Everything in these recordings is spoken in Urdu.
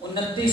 29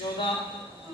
14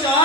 4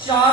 4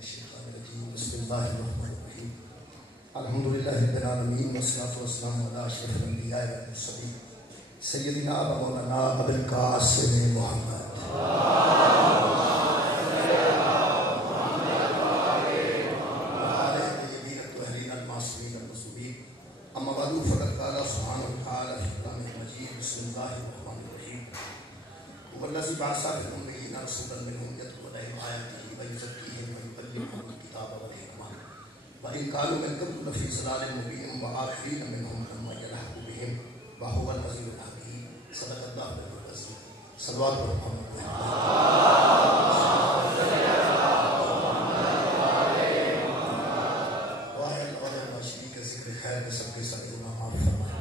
بسم اللہ الرحمن الرحیم الحمدللہ رب العالمین والصلاۃ والسلام علی اشرف الانبیاء والمرسلین سیدنا و مولانا ابو القاسم محمد اما بعد فقد قال سبحانہ وتعالی فی کلامہ المجید بسم اللہ الرحمن الرحیم والذی بعث فی الأميين رسولا منهم يتلو عليهم آیاته ويزکیہم ویعلمهم الکتاب والحکمہ وإن كانوا من قبل لفی ضلال مبین وآخرین منهم لما يلحق بهم وهو العزیز الحکیم صدق اللہ العظیم صلوات محمد خیر کے سب کے ساتھ گناہ معاف فرمائے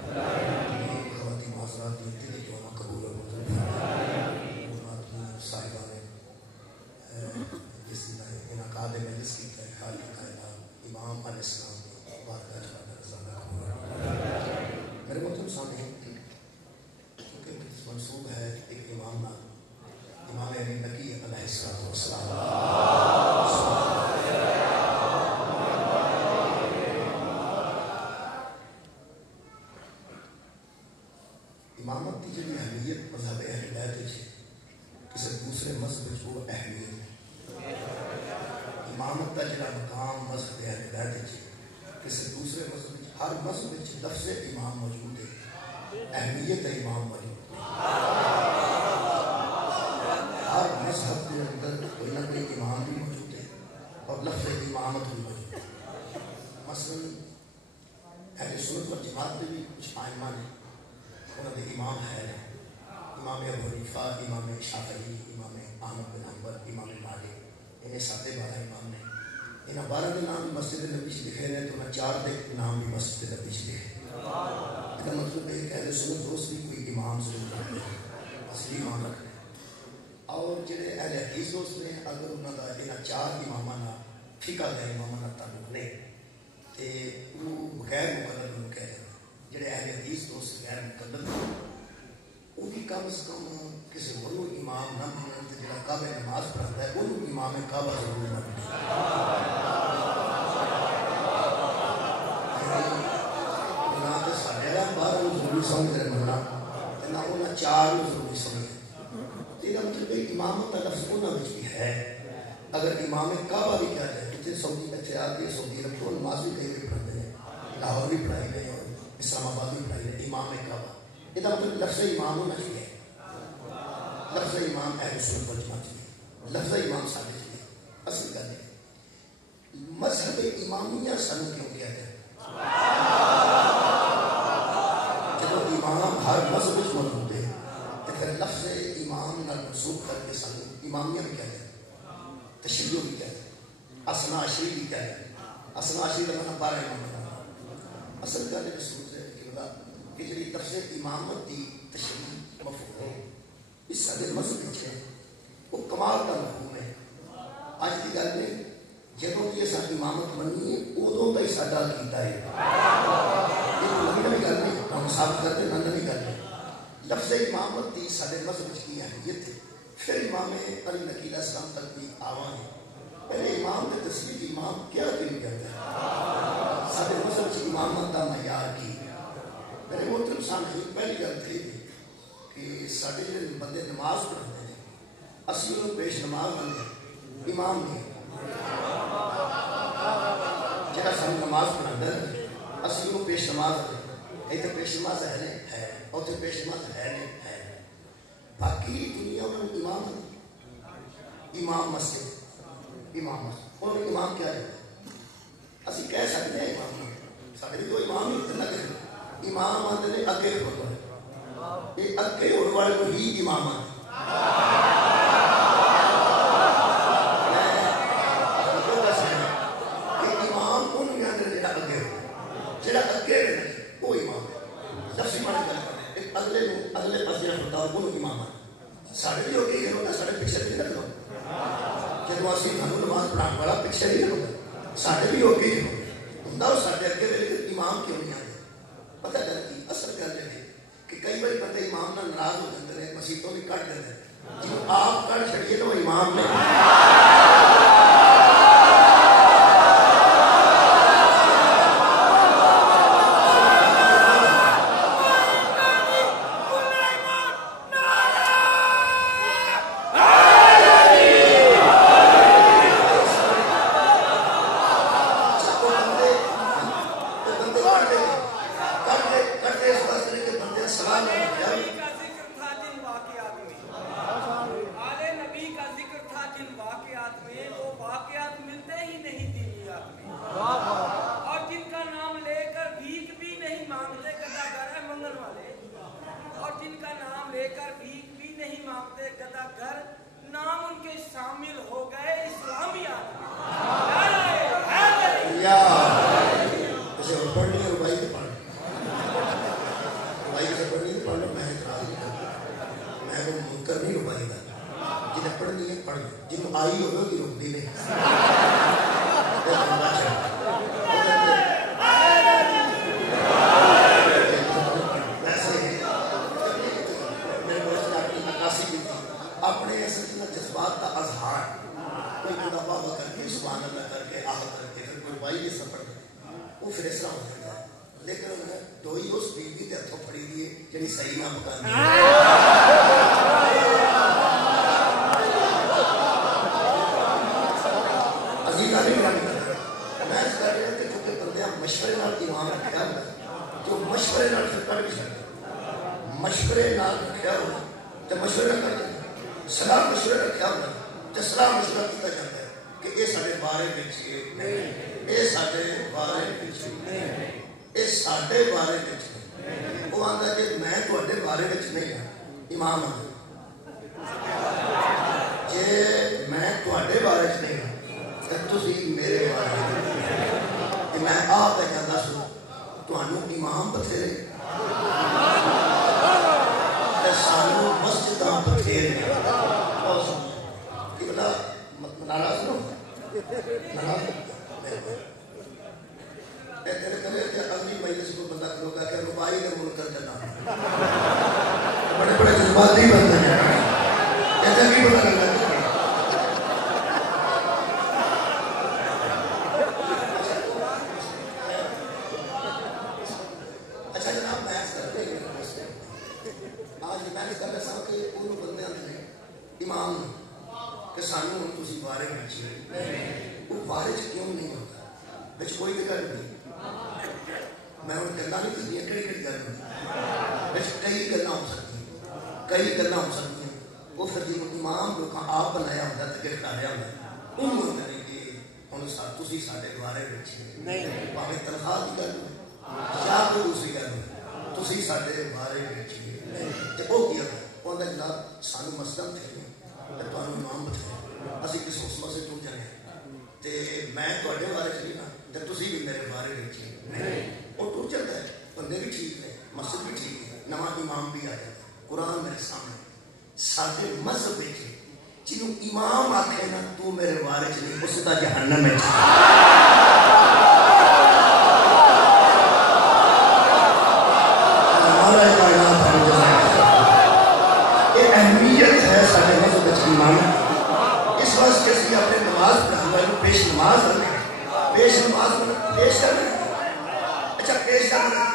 خواتین معذرات دیتے ہیں جو ہمیں قبول و منظور فرمائے صاحبان جس انعقاد مجلس کی خیال کائنات امام علیہ السلام کی بارگاہ جلالہ رضا اللہ میرے محترم سامعین کیونکہ منسوب ہے ایک امام نام امام علی نقی علیہ السلام امامت کی جنہی اہمیت مذہب اہل بیت ہے کسی دوسرے مذہب کو اہمیت امامت کا جنہا مقام مذہب اہل بیت ہے کسی دوسرے مذہب ہر مذہب لفظ امام موجود ہے اہمیت امام موجود ہے ہر مذہب کے اندر کوئی نہ کوئی امام بھی موجود ہے اور لفظ امامت بھی موجود ہے مثلا اہل سنت والجماعت میں بھی کچھ آئمہ نے انہوں نے امام ہے امام ابو حنیفہ امام شافعی امام احمد بن حنبل امام مالک انہیں 12 امام نے انہیں 12 کے نام بھی مسجد نبی سے لکھے ہیں تو انہیں 4 کے نام بھی مسجد نبی سے لکھے اس کا مطلب ہے کہ اہل سنت دوست بھی کوئی امام ضرور رکھتے ہیں اصلی امام رکھتے ہیں اور جڑے اہل حدیث دوست نے اگر انہوں کا انہیں 4 امامانہ فقہ کا امامانہ تعلق لے تو وہ غیر مقرر انہوں کہہ رہے ہیں جڑے اہل حدیث دوست غیر مقدم ان کی کم از کم کسی وہ امام نہ بننے تو جڑا کعبہ نماز پڑھتا ہے وہ امام کعبہ ضرور نہ بنے نہ تو سارے بارہ ضروری سمجھ رہے مننا نہ انہیں 4 ضروری سمجھ یہ مطلب ہے امامت کا لفظ انہوں نے بھی ہے اگر امام کعبہ بھی کیا جائے اتنے سعودی اچھے آتے سعودی عرب تو نماز بھی کہیں بھی پڑھتے ہیں لاہور بھی پڑھائی گئی اور اسلام آباد میں پڑھائی ہے امام کعبہ یہ مطلب لفظ امام ہونا چاہیے لفظ امام اہل سنت والجماعت چاہیے لفظ امام سارے چاہیے اصل گل ہے مذہب امامیہ سن کیوں کیا جائے جب امام ہر مذہب موجود ہے تو پھر لفظ امام نال منسوب کر کے سن امامیہ بھی کیا جائے تشریع بھی کیا جائے اسنا عشری بھی کیا جائے اسنا عشری کا معنی 12 امام اصل گل ہے رسول کہ جی لفظ امامت کی تشریح مفہوم ہے اس سارے مذہب ہے وہ کمال کا مفہوم ہے آج کی گل میں جب یہ ساری امامت بنی ہے ادوں کا ہی ساڈا کیتا ہے یہ نوی گل نہیں ہم ثابت کرتے نہ نوی گل ہے لفظ امامت کی سارے مذہب کی اہمیت ہے پھر امام علی نقی علیہ السلام تک بھی آواں ہے پہلے امام کے تصریح امام کیا کیوں کہتا ہے سارے مذہب کی امامت کا معیار کی میرے محترم سامعین پہلی گل تھی کہ سارے جڑے بندے نماز پڑھتے ہیں اسی انہوں پیش نماز بندے امام نہیں جہاں سارے نماز پڑھاتا ہے اسی انہوں پیش نماز ہے یہ تو پیش نماز ہے نہیں ہے اور تو پیش نماز ہے نہیں ہے باقی دنیا میں امام ہے امام مسجد امام مسجد اور امام کیا ہے اسی کہہ سکتے ہیں امام سارے بھی تو امام ہی نہ کریں امام آتے ہیں اگے ہونے والے یہ اگے ہونے والے کو ہی امام آتے امام ان کے اندر جڑا اگے جڑا اگے وہ امام ہے لفظی معنی گل کریں اگلے پاس جڑا ہوتا ہے وہ امام ہے سارے بھی ہو گئی یہ ہوتا سارے پیچھے نہیں رکھ لو جب اسی ہم نماز پڑھانے والا پیچھے نہیں ہوتا سارے بھی ہو گئی ہوں سارے اگے امام کیوں نہیں آتے پتہ لگتی اصل گل ہے کہ کئی بار بندے امام نہ ناراض ہو جاتے ہیں مسیحوں بھی کٹ دیتے ہیں جب آپ کٹ چڑھیے تو وہ امام نے پڑھ لو جنہوں آئی ہوگی کہ روک دی نہیں اپنے جذبات کا اظہار کوئی خدا بابا کر کے سبحان اللہ کر کے آہ کر کے پھر کوئی بائی جیسا پڑھ وہ پھر اس طرح ہو جاتا ہے لیکن دوئی اس بیوی کے ہاتھوں پڑی دیے جنہی صحیح نہ مکان دی عزیز آدمی گرانی کرتا ہے میں اس کر رہا کہ چونکہ بندے مشورے نال ایمان رکھا ہوا جو مشورے نال پھر کر بھی سکتے مشورے نال رکھا ہوا تو مشورے کر دیں سلام مشورے رکھا ہوا تو سلام مشورہ کیا جاتا ہے کہ یہ سارے بارے بچے نہیں یہ سارے بارے بچے نہیں یہ سارے بارے بچے وہ آتا ہے کہ میں تھوڑے بارے بچ نہیں ہوں امام ہوں جی میں تھوڑے بارے بچ نہیں ہوں تو تھی میرے بارے کہ میں آپ کا جاتا سو تو امام بتھیرے سانو مسجد بتھیرے ناراض نہ ناراض اگلی مجلس کو بندہ کھلوگا کہ ربائی کا منکر کرنا بڑے بڑے جذباتی بندے ہیں ایسا کی پتہ لگا اچھا جناب بحث کرتے ہیں آج میں کر رہا کہ ان بندے امام کہ سانو ہم تسی بارے بچے وہ بارے کیوں نہیں ہوتا بچ کوئی بھی گل نہیں میں ان گلا نہیں کرتی کہڑی کہڑی گل ہوتی بچ کئی گلاں ہو سکتی ہیں وہ پھر جی امام لوگ آپ بنایا ہوتا ہے کہ کھڑایا ہوتا ہے ان لوگ کریں کہ ہم تسی سارے بارے بچے باقی تنخواہ کی گل یا کوئی دوسری گل تسی سارے بارے بچے وہ کیا وہ جناب سانو مسلم تھے امام بتائے اسی کس حسمہ سے ٹوٹ جانے تے میں تھوڑے بارے چلی نا جب تسی بھی میرے بارے ویچی وہ ٹوٹ جاتا ہے بندے بھی ٹھیک ہے مسجد بھی ٹھیک ہے نواں امام بھی آ جاتا ہے قرآن میرے سامنے سارے مذہب ویچے جنہوں امام آکھے نا تو میرے بارے چلی اس کا جہنم ہے اہمیت ہے سارے مذہب امام اس واسطے اسی اپنے نماز پڑھانا پیش نماز رکھیں پیش نماز پیش کرنا اچھا پیش کرنا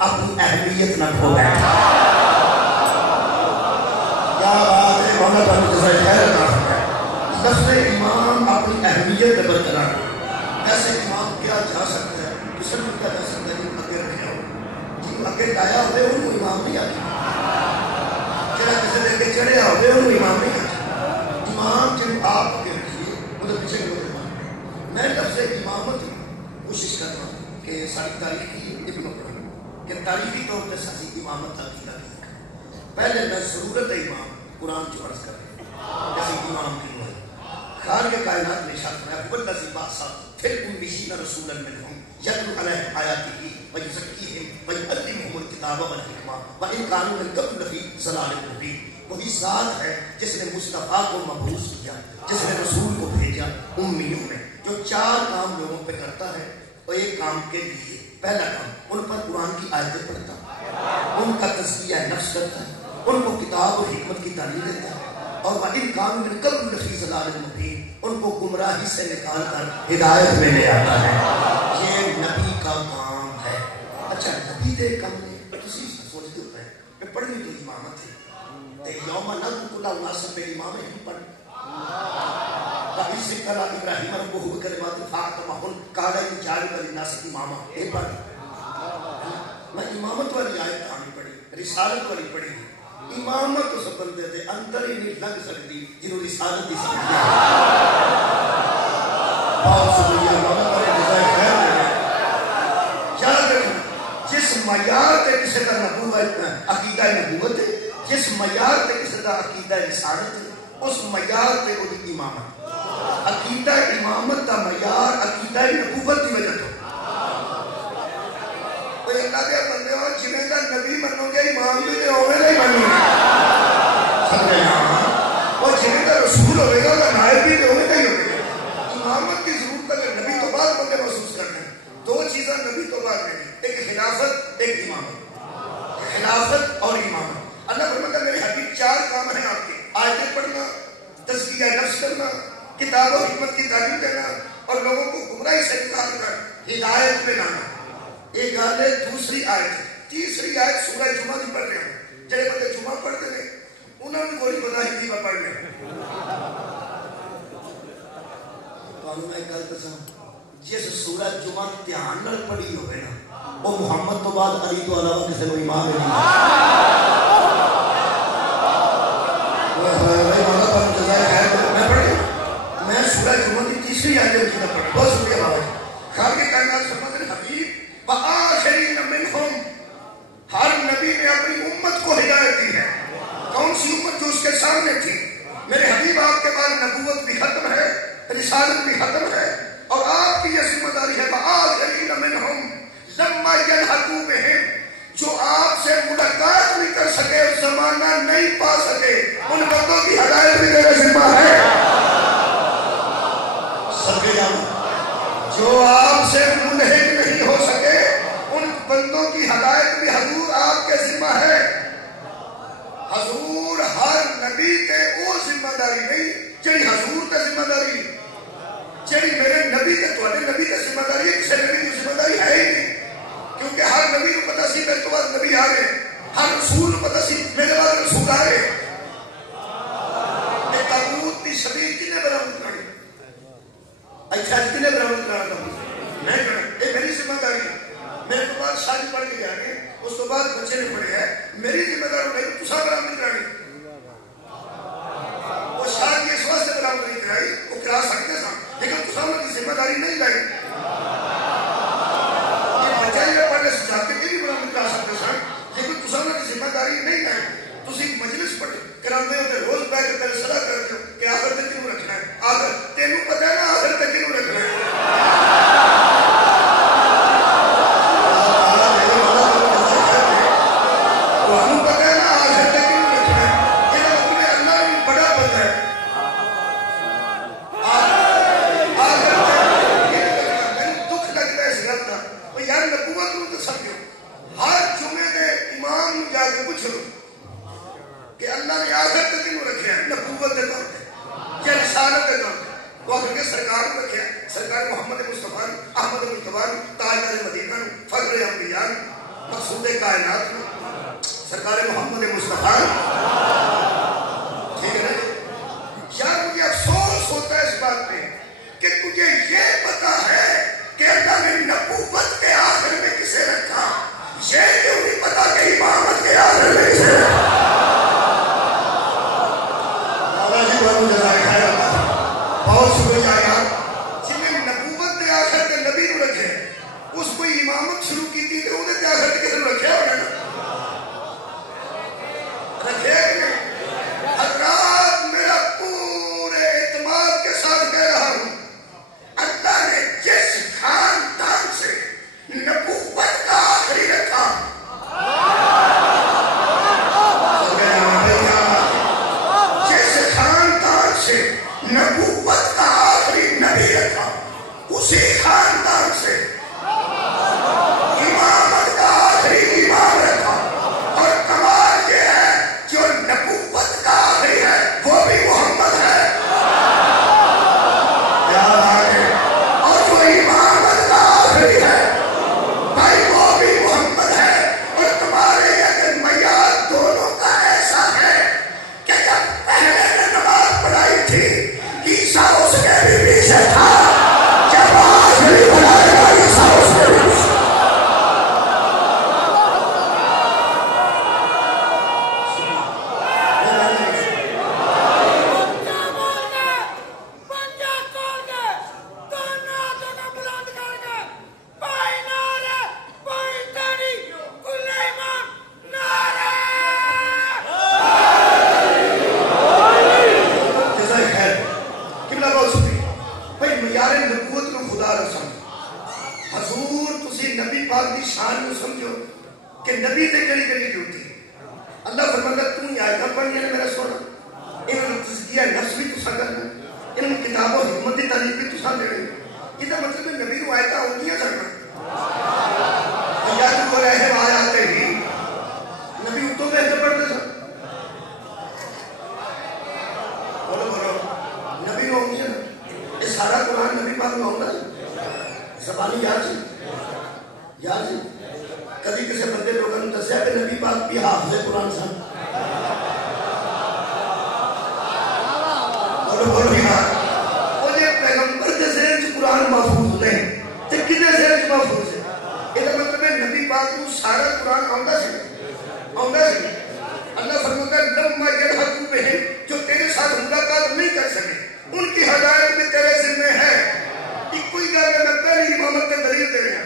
اپنی اہمیت نہ کھو بیٹھا کیا بات ہے مولانا تعالیٰ جزائے خیر عطا فرمائے لفظ امام اپنی اہمیت میں برقرار ایسے امام کیا جا سکتا ہے کسی کو کیا جا سکتا ہے جن اگے رکھے ہو جن اگے لایا ہوئے انہوں امام نہیں آتی جنہا کسی دے کے چڑھیا ہوئے انہوں امام نہیں آتی امام جن آپ اگے رکھیے مجھے پیچھے کے لوگ میں لفظ امامت کوشش کر رہا ہوں کہ ساری تاریخ کی ابن پڑھا کہ تاریخی طور پر صحیح امامت عقیدہ کی پہلے میں ضرورت امام قرآن جو عرض کر رہے ہیں جیسے امام کی ہوئے خالق کائنات میں شاید میں اقبل نظیم بادشاہ پھر امیشین رسولا منہم یتلو علیہ آیاتہ ویزکیہم ویعلمہم الکتاب والحکمہ وان کانوا من قبل لفی ضلال مبین وہی ذات ہے جس نے مصطفیٰ کو مبعوث کیا جس نے رسول کو بھیجا امیوں میں جو 4 کام لوگوں پہ کرتا ہے اور ایک کام کے لیے پہلا کام ان پر قرآن کی آیتیں پڑھتا ان کا تزکیہ نفس کرتا ہے ان کو کتاب و حکمت کی تعلیم دیتا ہے اور وَإِنْ كَانُوا مِنْ قَبْلُ لَفِي ضَلَالٍ مُبِينٍ ان کو گمراہی سے نکال کر ہدایت میں لے آتا ہے یہ نبی کا کام ہے اچھا نبی دے کام نے تسی سوچتے ہوتا ہے کہ پڑھنی تو امامت ہے تے یوم ندعو کل اناس بِإِمَامِہِم پڑھ اسی طرح ابراہیم ربہ بکلمات فاتمہن قال انی جاعلک للناس اماما. ایک بار میں امامت والی آیت کہانی پڑھی، رسالت والی پڑھی. امامت اس بندے دے اندر ہی نہیں لگ سکتی جنہوں رسالت دی سمجھ ہے. بہت شکریہ محمد پر جزائے خیر دے. یاد رکھنا جس معیار تے کسی کا نبوت عقیدہ نبوت ہے، جس معیار تے کسی کا عقیدہ رسالت ہے، اس معیار تے وہ امامت. عقیدہ امامت کا معیار عقیدہ نبوت کی وجہ تو کوئی اللہ دے بندے ہو جنہیں کا نبی منو گے امام بھی دے ہوئے نہیں منو گے. سمجھے اور جنہیں کا رسول ہوئے گا وہ نائب بھی دے ہوئے نہیں ہوئے. امامت کی ضرورت اگر نبی تو بعد بندے محسوس کرتے ہیں. دو چیزیں نبی تو بعد میں، ایک خلافت ایک امامت. خلافت اور امامت. اللہ فرماتا ہے میرے حبیب 4 کام ہیں آپ کے: آیتیں پڑھنا، تزکیہ نفس کرنا، کتاب و حکمت کی تعلیم دینا، اور لوگوں کو گمراہی سے نکال کر ہدایت میں لانا. ایک گل ہے. دوسری آیت، تیسری آیت سورہ جمعہ کی پڑھ رہے ہیں. جڑے بندے جمعہ پڑھتے ہیں انہوں نے کوئی پتہ ہندی میں پڑھ لیں. تمہیں میں ایک گل دساں، جس سورہ جمعہ دھیان نال پڑھی ہوئے نا وہ محمد تو بعد علی تو علاوہ کسی کو امام نہیں. میں پڑھی، میں سورہ جمعہ کی تیسری آیت میں پڑھی. بہت شکریہ بابا جی. خالق کائنات فرماتے ہیں حبیب وآخرین منہم، ہر نبی نے اپنی امت کو ہدایت دی ہے. کون سی امت؟ جو اس کے سامنے تھی. میرے حبیب آپ کے بعد نبوت بھی ختم ہے، رسالت بھی ختم ہے، اور آپ کی یہ ذمہ داری ہے وآخرین منہم لما یلحقوا بہم، جو آپ سے ملاقات نہیں کر سکے، زمانہ نہیں پا سکے، ان بندوں کی ہدایت بھی میرے ذمہ ہے. سب کے جاؤ جو آپ سے ملحق نہیں ہو سکے ان بندوں کی ہدایت بھی حضور آپ کے ذمہ ہے. حضور ہر نبی تے وہ ذمہ داری نہیں جڑی حضور تے ذمہ داری، جڑی میرے نبی تے تواڈے نبی تے ذمہ داری ہے. کسی نبی کی ذمہ داری ہے ہی نہیں، کیونکہ ہر نبی کو پتہ سی میرے تو بعد نبی آ گئے. ہر رسول کو پتہ سی میرے بعد رسول آ گئے. یہ تابوت کی شبیہ کنے برآمد کری؟ اچھا کنے برآمد کرا تھا؟ میں کرا. یہ میری ذمہ داری ہے. میرے تو بعد شادی پڑھ کے جا کے اس تو بعد بچے نے پڑھے ہیں. میری ذمہ داری نہیں تو سب برآمد کرانی. وہ شادی اس واسطے برآمد نہیں کرائی، وہ کرا سکتے سن لیکن تو سب کی ذمہ داری نہیں لائی. یہ بچہ یہ پڑھنے سے جاتے یہ بھی برآمد کرا سکتے سن لیکن تو سب کی ذمہ داری نہیں لائی. تسی مجلس پڑھ کراتے ہو تو روز بیٹھ کر صلاح کرتے ہو کہ آخر تک کیوں رکھنا ہے. آخر تینوں پتہ ہے نا آخر تک کیوں رکھنا ہے. کہ اللہ نے آخر تک انہوں رکھے ہیں نبوت کے طور پہ یا رسالت کے طور پہ. تو آخر کے سرکار کو رکھے ہیں، سرکار محمد مصطفیٰ احمد مصطفیٰ تاجدار مدینہ فخر انبیاء مقصود کائنات میں سرکار محمد مصطفیٰ. ٹھیک ہے نا؟ یار مجھے افسوس ہوتا ہے اس بات پہ کہ مجھے یہ پتا ہے کہ اللہ نے نبوت کے آخر میں کسے رکھا، یہ کیوں نہیں پتا کہ امامت کے آخر میں کسے رکھا. بہت شکریہ یار. جنہیں نبوت کے آخر کے نبی نو رکھے اس کو امامت شروع کی تھی تو انہیں آخر کے کسے رکھے ہونا رکھے یار نبوت کو خدا نہ سمجھو حضور تسی نبی پاک دی شان نو سمجھو کہ نبی تے کڑی کڑی ڈیوٹی اللہ فرماندا تو ہی آیت پڑھنی ہے میرا سونا انہاں تزکیہ نفس بھی تساں کرنا انہاں کتاب و حکمت دی تعلیم بھی تساں دینی یہ مطلب ہے نبی نو آیتاں ہوندیاں کرنا آیات کو رہے آیات ہی نبی اتوں پہ پڑھتے سن بولو بولو نبی نو ہوندی ہے یہ سارا قرآن نبی پاک نو ہوندا زبانی یاد سی یاد سی کبھی کسی بندے لوگوں نے دسیا کہ نبی پاک بھی حافظ قرآن سن بولو بولو یار وہ جی پیغمبر کے ذہن چ قرآن محفوظ نہیں تو کتنے ذہن چ محفوظ ہے یہ مطلب ہے نبی پاک کو سارا قرآن آندا سی اللہ فرماتا ہے لما یلحقوا بہم جو تیرے ساتھ ملاقات نہیں کر سکے ان کی ہدایت میں تیرے ذمہ ہے ایک کوئی گل میں پہلی امامت میں دلیل دے رہا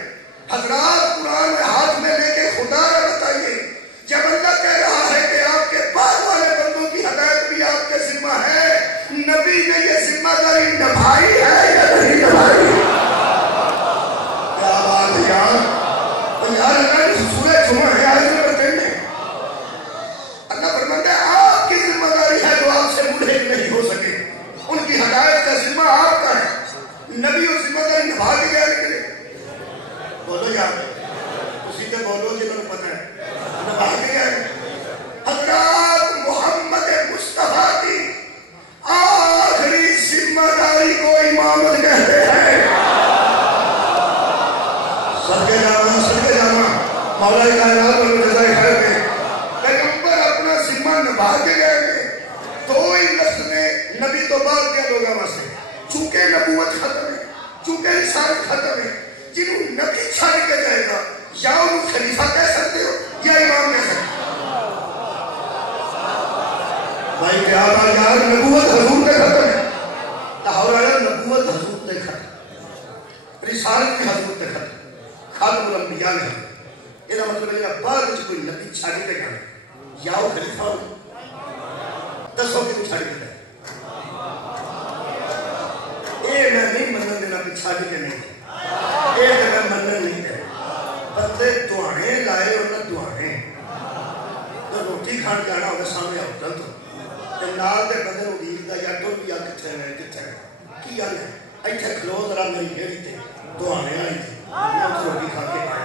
حضرات قرآن میں ہاتھ میں لے کے خدا نہ بتائیے جب اللہ کہہ رہا ہے کہ آپ کے بعد والے بندوں کی ہدایت بھی آپ کے ذمہ ہے نبی نے یہ ذمہ داری نبھائی ہے یا نہیں نبھائی کیا بات ہے یار یار اللہ سورہ جمعہ ہے آج میں بتائیں اللہ فرماتا ہے آپ کی ذمہ داری ہے جو آپ سے ملحق نہیں ہو سکے ان کی ہدایت کا ذمہ آپ کا ہے نبی اور ذمہ داری نبھا کے گیا نکلے بولو یار اسی سے بولو جنہوں نے پتہ ہے نبھا کے گیا حضرات محمد مصطفیٰ کی آخری ذمہ داری کو امامت کہتے ہیں صدقے جانا مولا کائنات اور جزائے خیر میں پیغمبر اپنا ذمہ نبھا کے گئے تو ہی لفظ میں نبی تو بعد کیا لوگا واسطے چونکہ نبوت ختم ہے چونکہ رسالت ختم ہے جنہوں نبی چھاڑ کے جائے گا یا انہوں خلیفہ کہہ سکتے ہو یا امام کہہ سکتے ہو بھائی کیا بات یار نبوت حضور نے ختم ہے لاہور آیا نبوت حضور نے ختم رسالت بھی حضور نے ختم خاتم الانبیاء نے یہ مطلب ہے بعد کوئی نبی چھاڑ کے جانا یا وہ خلیفہ ہو دسو کہ چھاڑ کے جائے میں نہیں منن دینا پچھا کے نہیں ایک اگر منن نہیں ہے بندے دعانے لائے انہیں دعانے تو روٹی کھان جانا ہوگا سامنے ہوٹل تو نال دے بندے رو دیکھ دا یا ٹول بھی آ کتھے ہے کی آل ہے ایتھے کھلو ذرا میری گھڑی تے دعانے آئی تھی روٹی کھا کے آئے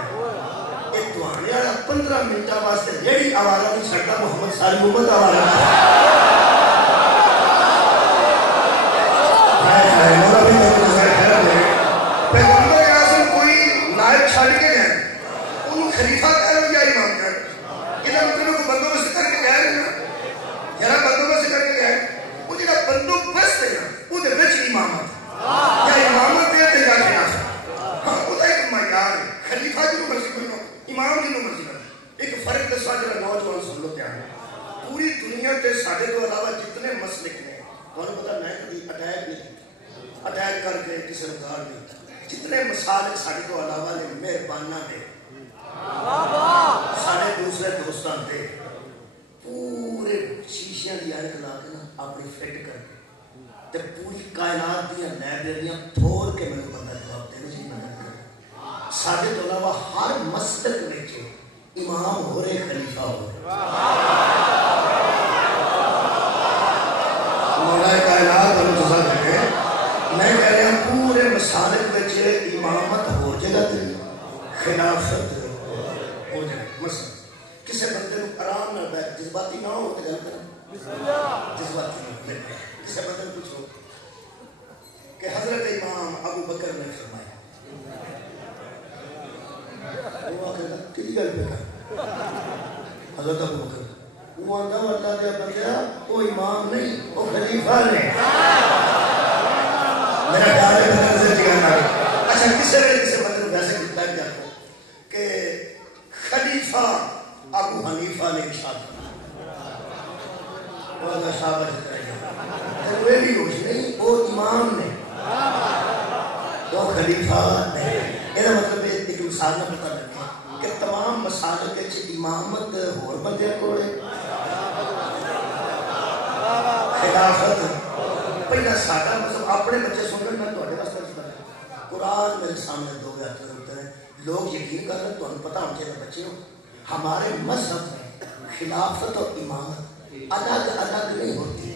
ایک دعانے آیا 15 منٹہ واسطے ریڑی آوارہ نہیں چھڑتا محمد ساری محمد آوارہ پیغمبر اعظم کوئی نائب چھاڑ کے گئے انہوں خلیفہ کہہ رہے یا امام کہہ رہے یہ مطلب کو بندوبست کر کے گئے نا یارا بندوبست کر کے گئے وہ جگہ بندوبست ہے نا وہ دے بچ امامت یا امامت دے دے جا کے آسا ہاں وہ دا ایک معیار ہے خلیفہ جنہوں مرضی کرنا امام جنہوں مرضی کرنا ایک فرق دسا جرا نوجوان سن لو دھیان پوری دنیا تے ساڈے تو علاوہ جتنے مسلک نے انہوں پتا میں کبھی اٹیک نہیں اٹیک کر کے کسی نے گار دی جتنے مسالک ساڑھے تو علاوہ نے مہربانہ دے ساڑھے دوسرے دوستان دے پورے شیشیاں دی آرک لا کے نا اپنی فٹ کر کے تے پوری کائنات دیا لائبریریاں پھوڑ کے میں بندہ جواب دینے جی مدد کر ساڑھے تو علاوہ ہر مسلک میں جو امام ہو رہے خلیفہ ہو رہے مولا کائنات اور جزا دے میں کہہ رہا ہوں پورے مسالک بچے امامت ہو جگہ تھی خلافت ہو جائے مثلا کسی بندے کو آرام نہ بیٹھ جذباتی نہ ہو تو گل کریں جذباتی نہ ہو کسی بندے کو پوچھو کہ حضرت امام ابو بکر نے فرمایا وہ آخر کسی گل پہ کر حضرت ابو بکر وہ آندہ اللہ دیا بندیا وہ امام نہیں وہ خلیفہ نہیں میرا خیال ہے بندے سے جگہ اچھا کسی بندے کو ویسے کتنا جاتا ہے کہ خلیفہ ابو حنیفہ نے ارشاد وہ شاباش کرے گا وہ بھی کچھ نہیں وہ امام نے وہ خلیفہ نہیں یہ مطلب ایک مثال نہ پتہ لگے کہ تمام مسالک کے امامت اور بندے کو خلافت پہلا ساڈا مطلب اپنے بچے سن لیں میں تھوڑے واسطے میرے سامنے دو ہاتھ ہوتے ہیں لوگ یقین کر رہے تو ہم پتہ ہم چاہتے بچے ہو ہمارے مذہب میں خلافت اور امامت الگ الگ نہیں ہوتی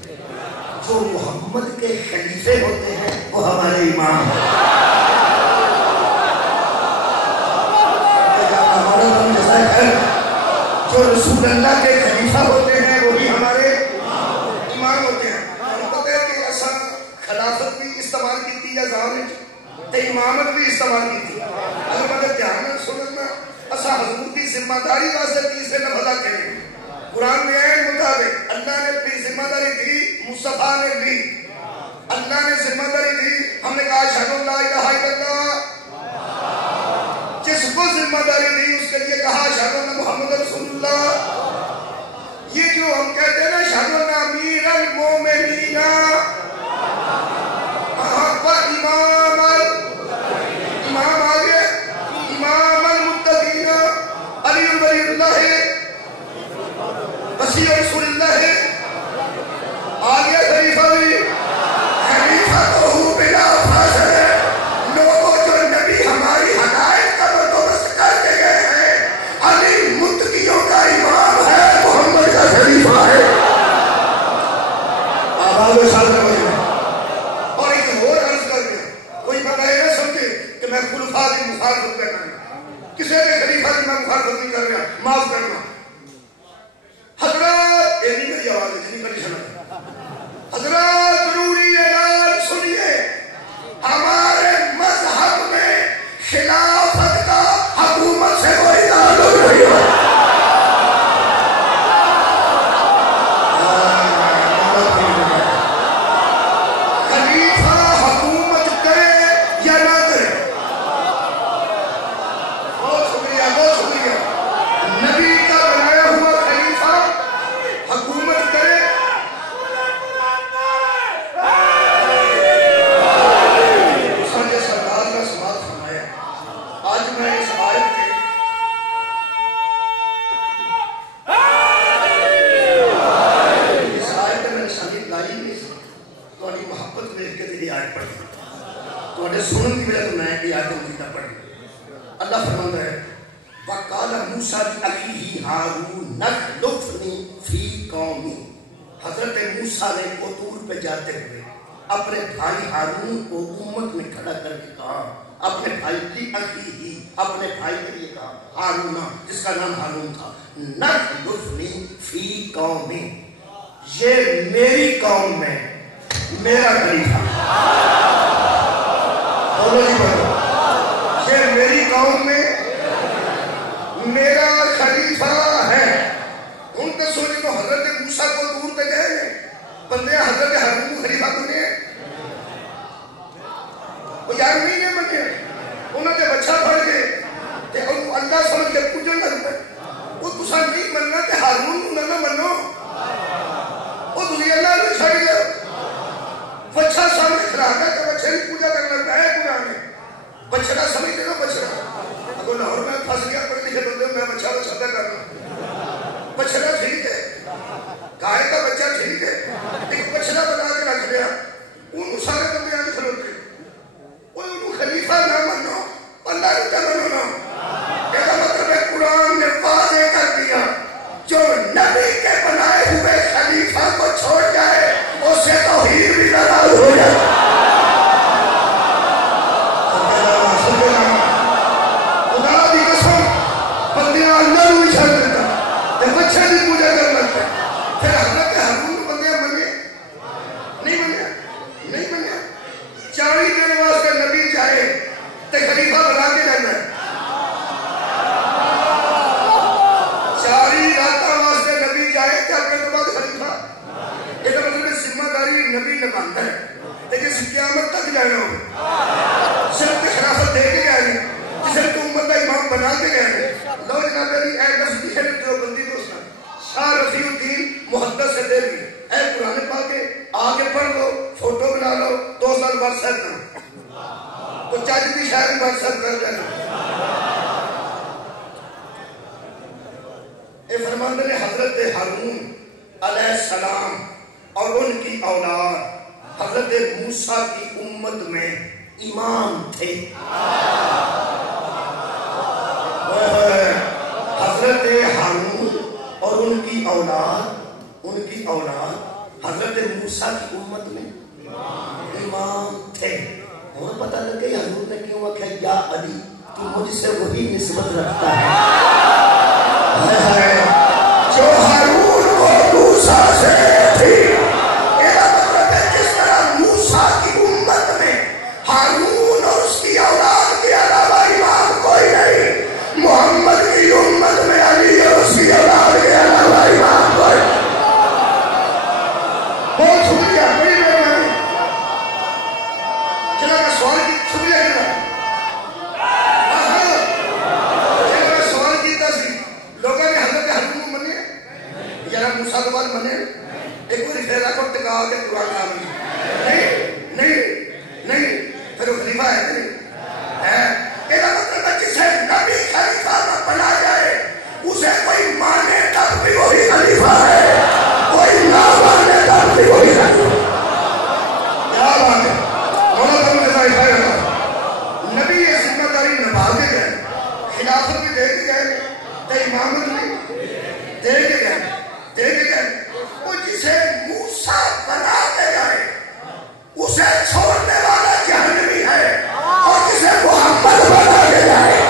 جو محمد کے خلیفے ہوتے ہیں وہ ہمارے امام ہیں ہمارا نام جیسا ہے جو رسول اللہ کے خلیفہ ہوتے ہیں وہی ہمارے امام ہوتے ہیں ہم پتہ ہے کہ ایسا خلافت بھی استعمال کی تھی یا ظاہر تے امامت بھی استعمال کی تھی اگر مگر دھیان میں سننا ایسا حضور کی ذمہ داری واسطے تیسرے لفظ آتے ہیں قرآن میں ہے مطابق اللہ نے اپنی ذمہ داری دی مصطفیٰ نے دی اللہ نے ذمہ داری دی ہم نے کہا اشہد ان لا الہ الا اللہ جس کو ذمہ داری دی اس کے لیے کہا اشہد ان محمد رسول اللہ یہ جو ہم کہتے ہیں نا اشہد ان امیر المومنین امام آگے امام المتقین علی ولی اللہ وسیع رسول اللہ آگے خلیفہ بھی خلیفہ تو ہوں بلا فاصل لوگوں جو نبی ہماری ہدایت کا بندوبست کر کے گئے ہیں علی متقیوں کا امام ہے محمد کا خلیفہ ہے آواز ساتھ اور ایک اور عرض کر دیا کوئی بتا یہ نہ سمجھے کہ میں خلفاء کی مخالفت کر رہا ہوں کسی کے خلیفہ کی میں مخالفت نہیں کر رہا معاف کرنا حضرات یہ نہیں میری آواز ہے جنہیں میری سنا حضرات ضروری اعلان سنیے ہمارے مذہب میں خلافت کا حکومت سے کوئی تعلق نہیں ہے خلیفہ حکومت کرے یا نہ کرے بہت شکریہ نبی کا بنایا ہوا خلیفہ حکومت کرے سانجے سردار کا سماعت فرمایا آج میں اس آیت کے میں نشانی لائی نہیں تو انہی محبت میں ایک دلی آیت پڑھی تو انہیں سنن کی وجہ تو میں بھی آیت مجیدہ پڑھی اللہ فرماتا ہے وَقَالَ مُوسَى لِأَخِيهِ هَارُونَ اخْلُفْنِي فِي قَوْمِي حضرت موسیٰ نے طور پہ جاتے ہوئے اپنے بھائی ہارون کو امت میں کھڑا کر کے کہا اپنے بھائی کی اخیہ اپنے بھائی کے لیے کہا ہارون جس کا نام ہارون تھا نخلفنی فی قومی یہ میری قوم میں میرا خلیفہ بولو جی بولو یہ میری قوم میں میرا خلیفہ ہے ان کے سوچے تو حضرت موسیٰ کو دور پہ گئے ہیں بندے حضرت ہارون خلیفہ بنے وہ یار نہیں بنے انہوں نے بچہ پڑھ گئے کہ اللہ سمجھ کے پوجن کرتا ہے وہ تسا نہیں مننا کہ ہارون نہ منو وہ دنیا اللہ نے چھڑ گیا بچہ سامنے کھڑا کر کے بچے کی پوجا کرنا ہے قرآن میں بچڑا سمجھتے نا بچڑا اگر لاہور میں پھنس گیا پڑھ لکھے بندے میں بچہ بچہ کرنا بچڑا ٹھیک ہے گائے کا بچہ ٹھیک ہے ایک بچڑا بنا کے رکھ دیا ان سارے بندے آگے کھلوتے ان خلیفہ نہ منو اللہ کا منو نہ یہ مطلب ہے قرآن نے واضح کر دیا جو نبی کے بنائے ہوئے خلیفہ کو چھوڑ جائے اسے توحید بھی ناراض ہو جائے خدا دی قسم بندیاں اللہ نو چھڑ دیتا تے بچے دی پوجا کر لگتا پھر حضرت ہارون بندے بنے نہیں بنے 40 دن واسطے نبی جائے تے خلیفہ بنا کے جانا ہے 40 راتوں واسطے نبی جائے تے اپنے تو بعد خلیفہ یہ مطلب ذمہ داری نبی نبھاتا ہے لیکن قیامت تک جانا ہو صرف خلافت دے کے گئے جسے تو امت کا امام بنا کے گئے لو جناب علی اے نصبی ہے جو بندی دوستان شاہ رفیع الدین محدث سے دے بھی اے قرآن پاک کے آگے پڑھ لو فوٹو بنا لو 2 سال بعد سیٹ کرو تو چاچ بھی شاید بعد سیٹ کر دینا اے فرماندے نے حضرت ہارون علیہ السلام اور ان کی اولاد حضرت موسیٰ کی امت میں امام تھے. حضرت ہارون اور ان کی اولاد حضرت موسیٰ کی امت میں امام تھے. اور پتہ لگے حضور نے کیوں آکھا یا علی تو مجھ سے وہی نسبت رکھتا ہے جو ہارون کو موسیٰ سے تھی. یہ مطلب ہے جس طرح موسیٰ کی امت میں ہارون اور اس کی اولاد کے علاوہ امام کوئی نہیں, محمد کی امت میں علی اور اس کی اولاد کے علاوہ امام کوئی نہیں. بہت شکریہ, بڑی مہربانی. چلا میں سوال کی شکریہ سوال کیتا سی لوگوں نے حضرت ہارون کو منے یا موسیٰ کے بعد منے. ایک بار پھر رکھو ٹکا کے قرآن نام نہیں پھر وہ خلیفہ ہے نہیں ہے. یہ مطلب ہے جسے نبی خلیفہ نہ بنا جائے اسے کوئی مانے تب بھی وہی خلیفہ ہے, کوئی نہ مانے تب بھی وہی خلیفہ. کیا بات ہے, نبی یہ ذمہ داری نبھا کے گئے, خلافت بھی دے کے گئے تو امامت بھی دے کے گئے. وہ جسے موسیٰ بنا کے گئے اسے چھوڑنے والا جہنمی ہے, اور جسے محمد بنا کے گئے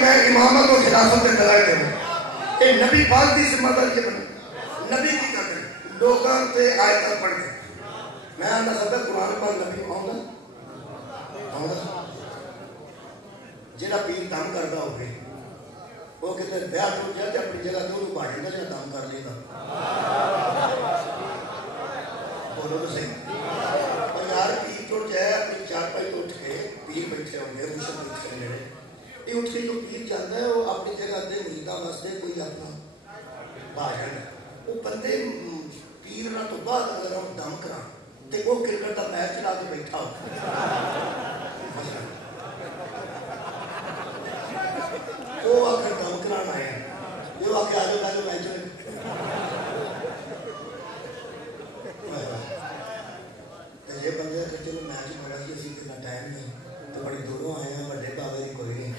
میں امامت اور خلافت کے دلائل دے رہا ہوں. نبی پاک کی ذمہ داری یہ بنے نبی کی کرتے لوگوں تے آیت پڑھ کے میں آنا سکتا قرآن پاک نبی آؤں جہاں پیر دم کرتا ہو گئے وہ کہتے بیاہ ٹوٹ جائے تو اپنی جگہ تو بھاڑی نہ جہاں دم کر لے گا. بولو تو صحیح. اور یار پیر ٹوٹ جائے اپنی چار پائی تو اٹھ کے پیر بیٹھے ہوں گے مشن بیٹھ کے نیڑے یہ اٹھ کے جو پیر جانا ہے وہ اپنی جگہ دے مریدہ واسطے کوئی اپنا بھاجن ہے. وہ بندے پیر نہ تو بعد اگر ہم دم کرا تو وہ کرکٹ کا میچ چلا کے بیٹھا ہو وہ آخر دم کرانا ہے یہ آ کے آجو آجو میچ یہ بندے کہ چلو میچ بڑا ہی اسی اتنا ٹائم نہیں تو بڑی دوروں آئے ہیں بڑے بابے کی کوئی نہیں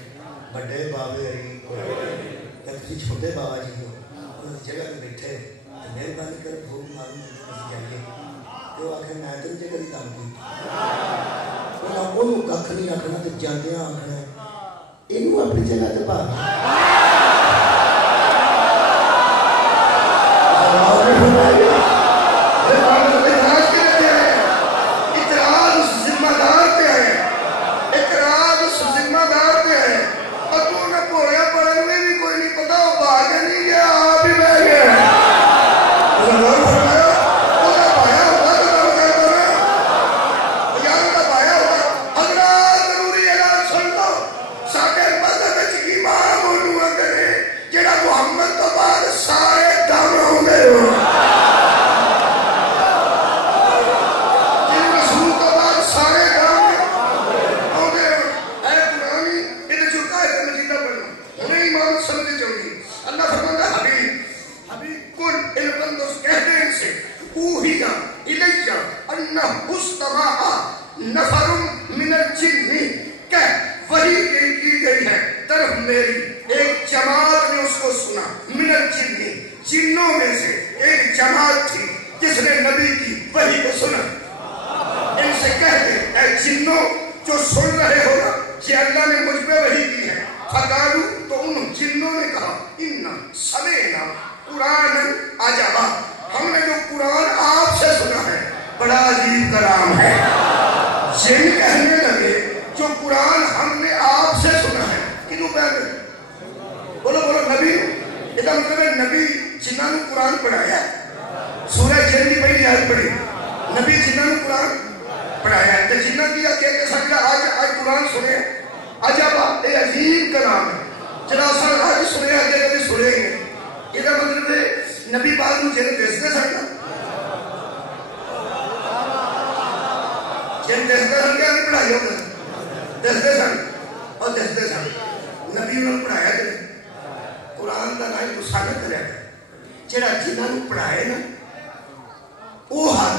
بڑے بابے کوئی نہیں تھی چھوٹے بابا جی ہو جگہ پہ بیٹھے مہربانی کر بھوک معلوم چاہیے تو آخر میں تم جگہ ہی کام کی انہوں کھ نہیں آخنا تو جانے آخنا یہ اپنی جگہ سے باہر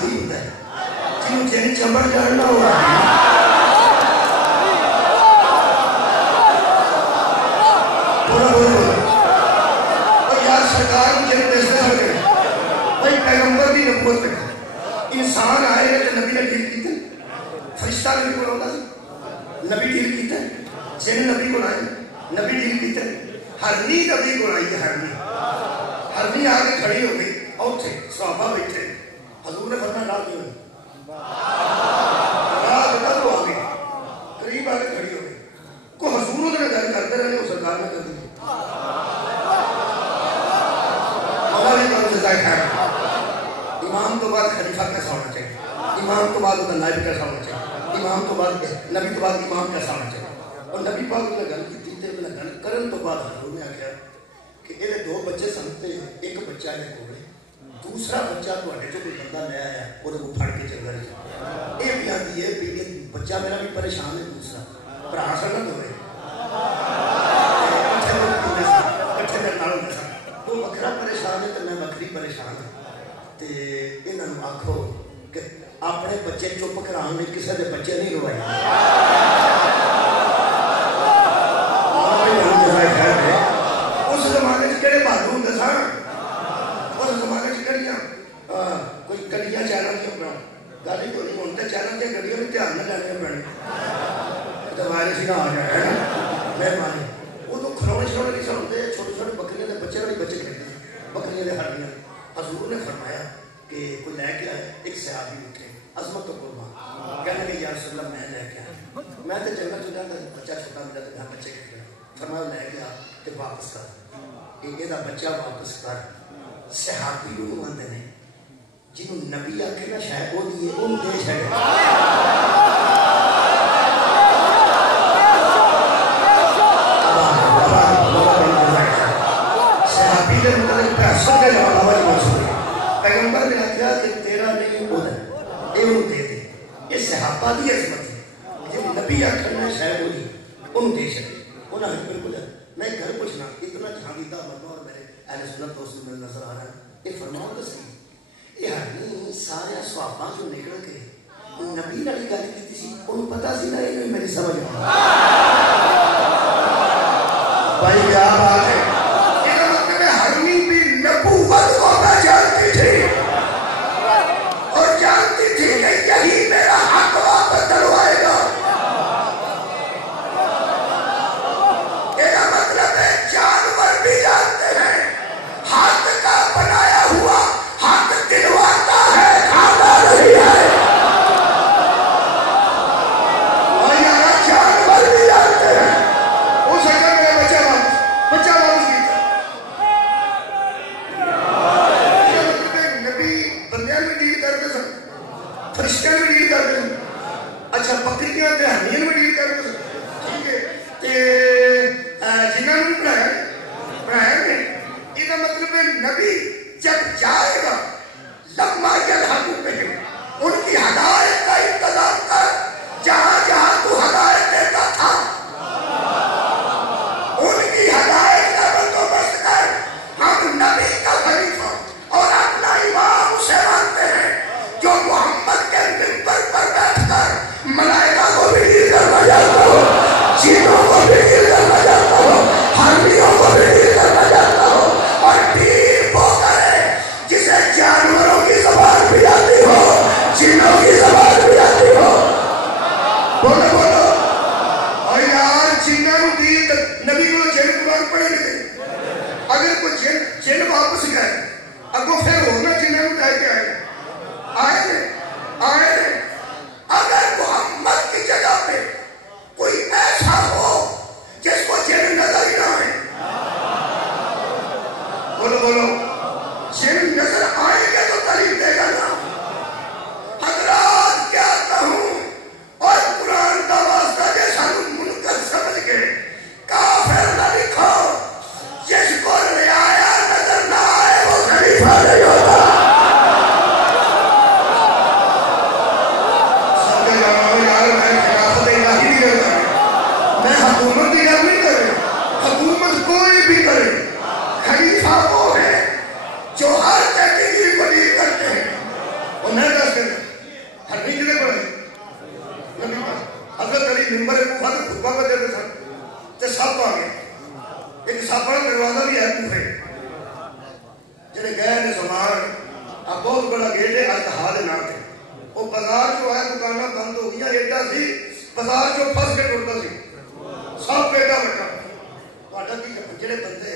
شہادی ہوتا ہے جنہوں جن چمڑ جاننا ہوا اور یار سرکار جن پیسے ہو گئے بھائی پیغمبر دی نبوت پہ انسان آئے ہیں تو نبی نے ڈیل کیتے فرشتہ نبی کو لاؤں گا نبی ڈیل کیتے جن نبی کو لائے نبی ڈیل کیتے ہرنی نبی کو لائی ہے ہرنی آگے کھڑی ہو گئی اور تھے صحابہ بیٹھے حضور نے فرمایا لا کیوں رات بتا تو آ گئی قریب آگے کھڑی ہو گئی کو حضور نے گل کرتے رہے وہ سرکار نے کر دی امام تو بعد خلیفہ کیسا ہونا چاہیے امام تو بعد اس کا نائب کیسا ہونا چاہیے امام تو بعد نبی تو بعد امام کیسا ہونا چاہیے اور نبی پاک نے گل کی تے میں گل کرن تو بعد حضور نے آخیا کہ یہ دو بچے سمجھتے ایک بچہ ہے کوڑے دوسرا بچہ تھوڑے چ کوئی بندہ لے آیا وہ پھڑ کے چل رہا ہے یہ بھی آتی ہے بچہ میرا بھی پریشان ہے دوسرا برا سنت ہوئے وہ وکرا پریشان ہے تو میں وکری پریشان ہوں تو یہاں آخو کہ اپنے بچے چپ کران میں کسی کے بچے نہیں روائے اس زمانے سے کہڑے بہادر ہوں سن اس زمانے سے کہڑیاں کوئی گڈیاں چینل کی اپنا گل ہی کوئی ہوں تو چینل دیا گڈیاں بھی دھیان نہ لینیا پڑنی تو وائرس ہی نہ آ جائے ہے نا مہربانی وہ تو کھلونے چھوڑے نہیں سنتے چھوٹے چھوٹے بکریاں کے بچے والی بچے کھیلتے بکریاں کے ہڈیاں حضور نے فرمایا کہ کوئی لے کے آئے ایک صحابی اٹھے عظمت و قربان کہنے کہ یا رسول اللہ میں لے کے آیا میں تو جنت چ جاتا بچہ چھوٹا ملا تو بچے کھیل فرمایا لے کے آ تو واپس کر یہ بچہ واپس کر صحابی کو آتے ہیں جنہوں نبی آ کے نا شاید وہ دیے وہ دیش ہے صحابی نے مطلب پیسوں کے علاوہ پیغمبر نے کہا کہ تیرا نہیں وہ ہے یہ دے دے یہ صحابہ دی عظمت ہے جب نبی آخر میں شاید وہی ان دے سکے انہوں نے بالکل میں گھر پوچھنا اتنا جہاں مرنا اور میرے اہل سنت دوست میں نظر آ رہا ہے یہ فرماؤ تو صحیح یہ ہرنی سارے صحابہ جو نکل کے نبی والی گل کی تھی انہوں پتا سی نہ یہ میری سمجھ بھائی کیا بات ہے ہرنی بھی نبوت کو جانتی تھی اور جانتی تھی کہ یہی میرا حق واپس دلوائے گا یہ مطلب ہے جانور بھی جانتے ہیں ہاتھ کا بنایا ہوا ہاتھ دلواتا ہے کھانا نہیں ہے اور یہاں جانور بھی جانتے ہیں اس اگر میرا بچہ واپس فرشتے میں ڈیل کرتے ہیں اچھا بکری کے دہانیاں میں ڈیل کرتے ہیں ٹھیک ہے جنہوں نے پڑھایا نہیں یہ مطلب ہے نبی جب جائے گا لما یلحق بہم ان کی ہدایت کا انتظام کر جہاں جہاں تو ہدایت دیتا تھا ان کی ہدایت کا بندوبست کر ہم نبی کا خلیفہ اور اپنا امام اسے مانتے ہیں جو محمد کے منبر پر بیٹھ کر ملائکہ کو بھی ڈیل کروایا وہ بازار جو ہے دکانیں بند ہو گئی ایڈا سی بازار جو پھس کے ٹرتا سی سب ایڈا بڑا تھوڑا کی جڑے بندے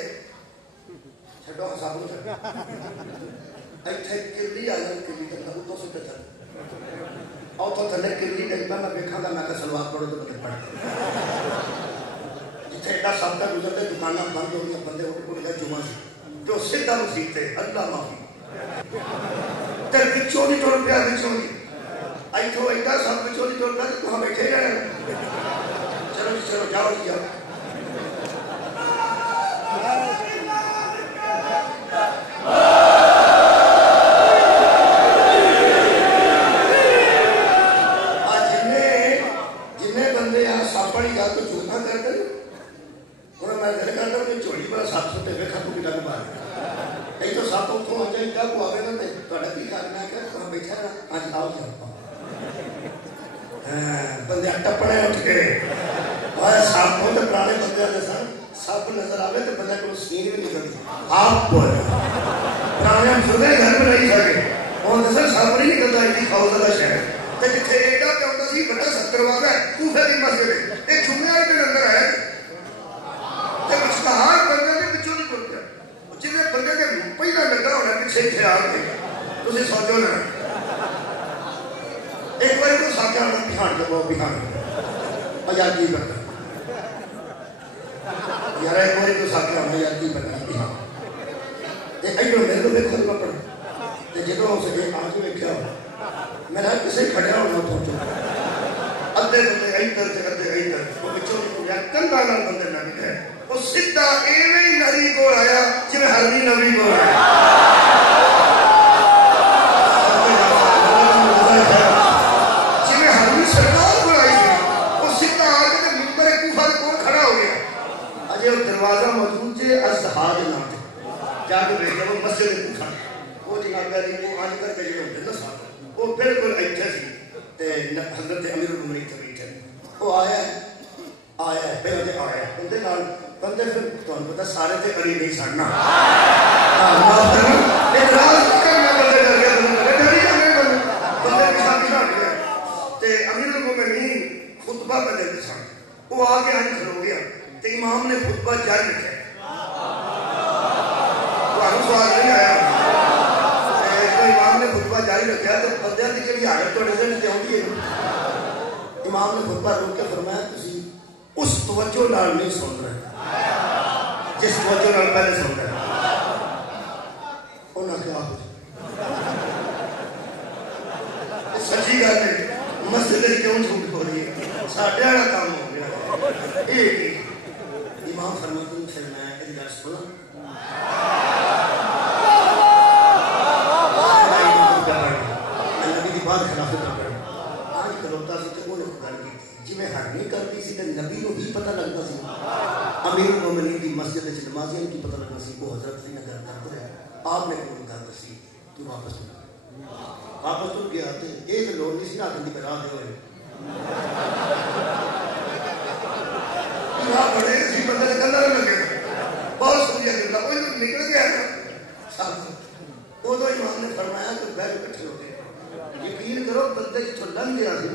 چھڈو سب نو چھڈو ایتھے کرلی آ جان کرلی تے اتوں سے تے او تو تھلے کرلی ڈگدا میں ویکھاں گا میں کہ سلوار پڑھو تو بندے پڑھ جتھے ایڈا سب کا گزرتے دکانیں بند ہو گئی بندے اٹھ اٹھ گئے جمعہ سے جو سیدھا مسیح تے اللہ معافی تے بچوں نہیں ٹر پیا بچوں نہیں ایتھوں ایڈا سب بچوں نہیں ٹر پیا تے تہاں بیٹھے رہنا چلو چلو جاؤ جی جاؤ بندے ٹپڑے اٹھ کے سب بہت پرانے بندے سن سب نظر آئے تو بندے کو سین بھی نہیں کرتی آپ پرانے بزرگ گھر میں نہیں سکے اور سر سب نہیں نکلتا اتنی فوج کا شہر تو جتنے ایڈا پہ آتا سی بڑا 70 والا ہے کوفے کی مسجد ہے یہ جمعے کے اندر آیا تو مشتہار بندے کے پچھوں نہیں ٹر گیا جن بندے کے پہلا لگا ہونا پیچھے خیال کے تھی سوچو نا ایک بار تو ساتھ آنا بہان جب بہان آزادی کرنا یار ایک بار تو ساتھ آنا آزادی کرنا بہان ایڈو میرے کو دیکھو تو پڑھا جدو ہو سکے آج ویکیا میرا کسی کھڑیا ہونا پہنچو ادھے بندے ادھر سے ادھے ادھر وہ بچوں کندا نال بندے نہ ملے وہ سیدھا ایویں نبی کو آیا جی ہرنی نبی کو آیا دروازہ موجود ہے ازدہاج نام جا کے بیٹھے وہ مسجد کوفہ وہ جناب علی وہ آج کر کے جو ہوتے نا صاحب وہ بالکل ایتھے سی تے حضرت امیر المؤمنین تے بیٹھے وہ آیا ہے پہلے آیا بندے نال بندے پھر تانوں پتہ سارے تے علی نہیں سننا اعتراض کرنا بندے کر کے ڈری جانے بندے کے ساتھ ہٹ گئے تے امیر المؤمنین خطبہ پڑھ رہے سن وہ آ کے آج کھلو گیا تو امام نے خطبہ جاری رکھا سوال نہیں آیا تو امام نے خطبہ جاری رکھا تو بندے کی جی حالت تو ڈیزنٹ سے آؤں گی امام نے خطبہ روک کے فرمایا تسی اس توجہ نال نہیں سن رہے جس توجہ نال پہلے سن رہے انہوں نے کیا سچی گل ہے مسجد کیوں جھوٹ ہو رہی ہے ساڈے والا کام ہو گیا ایک امام فرماتے ہیں پھر میں ایک درس سنا نبی کی بات خلافت کر رہا آج کروتا سی تو انہوں نے گل کی جی میں ہر نہیں کرتی سی تو نبی کو ہی پتہ لگتا سی امیر المؤمنین کی مسجد سے نمازیوں کی پتہ لگتا سی وہ حضرت سے نظر کرتے رہے آپ نے کون کہا سی تو واپس تو گیا تو ایک لوڑ نہیں سی نہ دن کی راہ دے ہوئے بڑے سی بندے نے کندھا لگے بہت سمجھا کرتا کوئی نکل گیا نا ادو امام نے فرمایا کہ بیٹھ کٹھے ہو گئے یقین کرو بندے جتوں لنگ گیا سی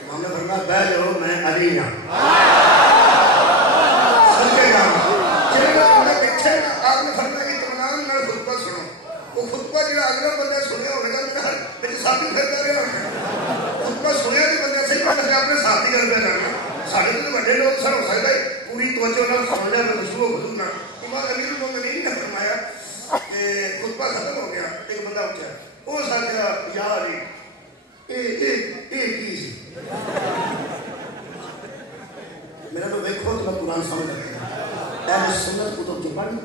امام نے فرمایا بیٹھ جاؤ میں علی ہاں سمجھے گا بندہ پیچھے آپ نے فرمایا کہ اطمینان نال خطبہ سنو وہ خطبہ جہاں اگلا بندہ سنیا ہوگا میرا میرے ساتھی پھرتا رہا خطبہ سنیا کہ بندہ صحیح بات ہے اپنے ساتھی گل پہ کرنا سارے تو بڑے لوگ سر ہو سکتا ہے پوری توجہ نال سن لیا میں خوشبو حضور نہ امام امیر المؤمنین نے فرمایا کہ خطبہ ختم ہو گیا ایک بندہ اٹھا وہ ساتھیا یا علی اے کی سی میرا تو دیکھو تو میں قرآن سمجھ رکھا اہل سنت کتب کی پڑھنا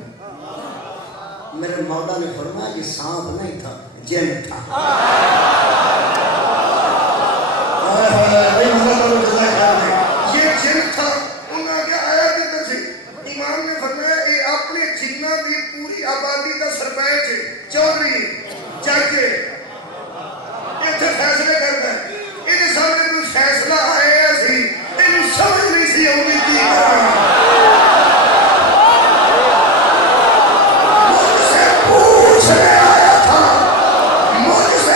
میرے مولا نے فرمایا یہ سانپ نہیں تھا جن تھا یہ جن تھا انہوں نے آیا دیتا سی امام نے فرمایا یہ اپنے جنہ دی پوری آبادی کا سرمایہ تھے چودھری جج اتنے فیصلے کرتا ہے یہ سامنے کوئی فیصلہ آیا سی یہ سمجھ نہیں سی آؤں کی مجھ سے پوچھنے آیا تھا مجھ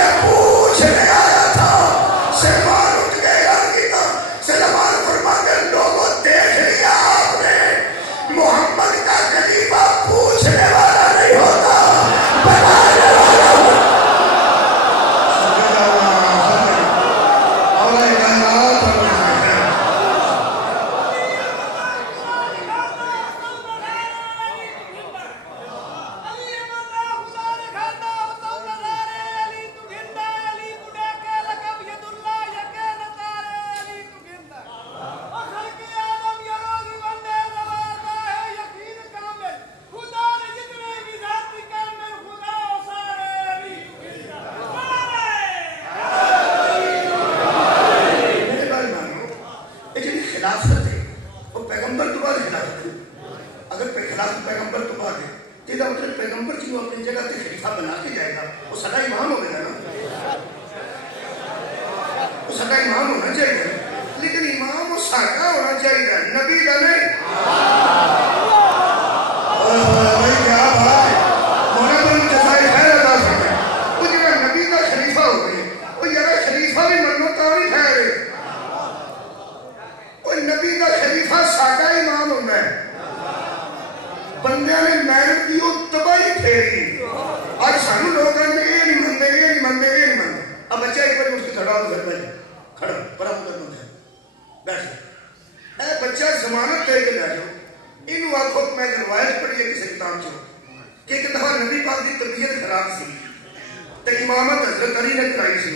امامت حضرت علی نے کرائی سی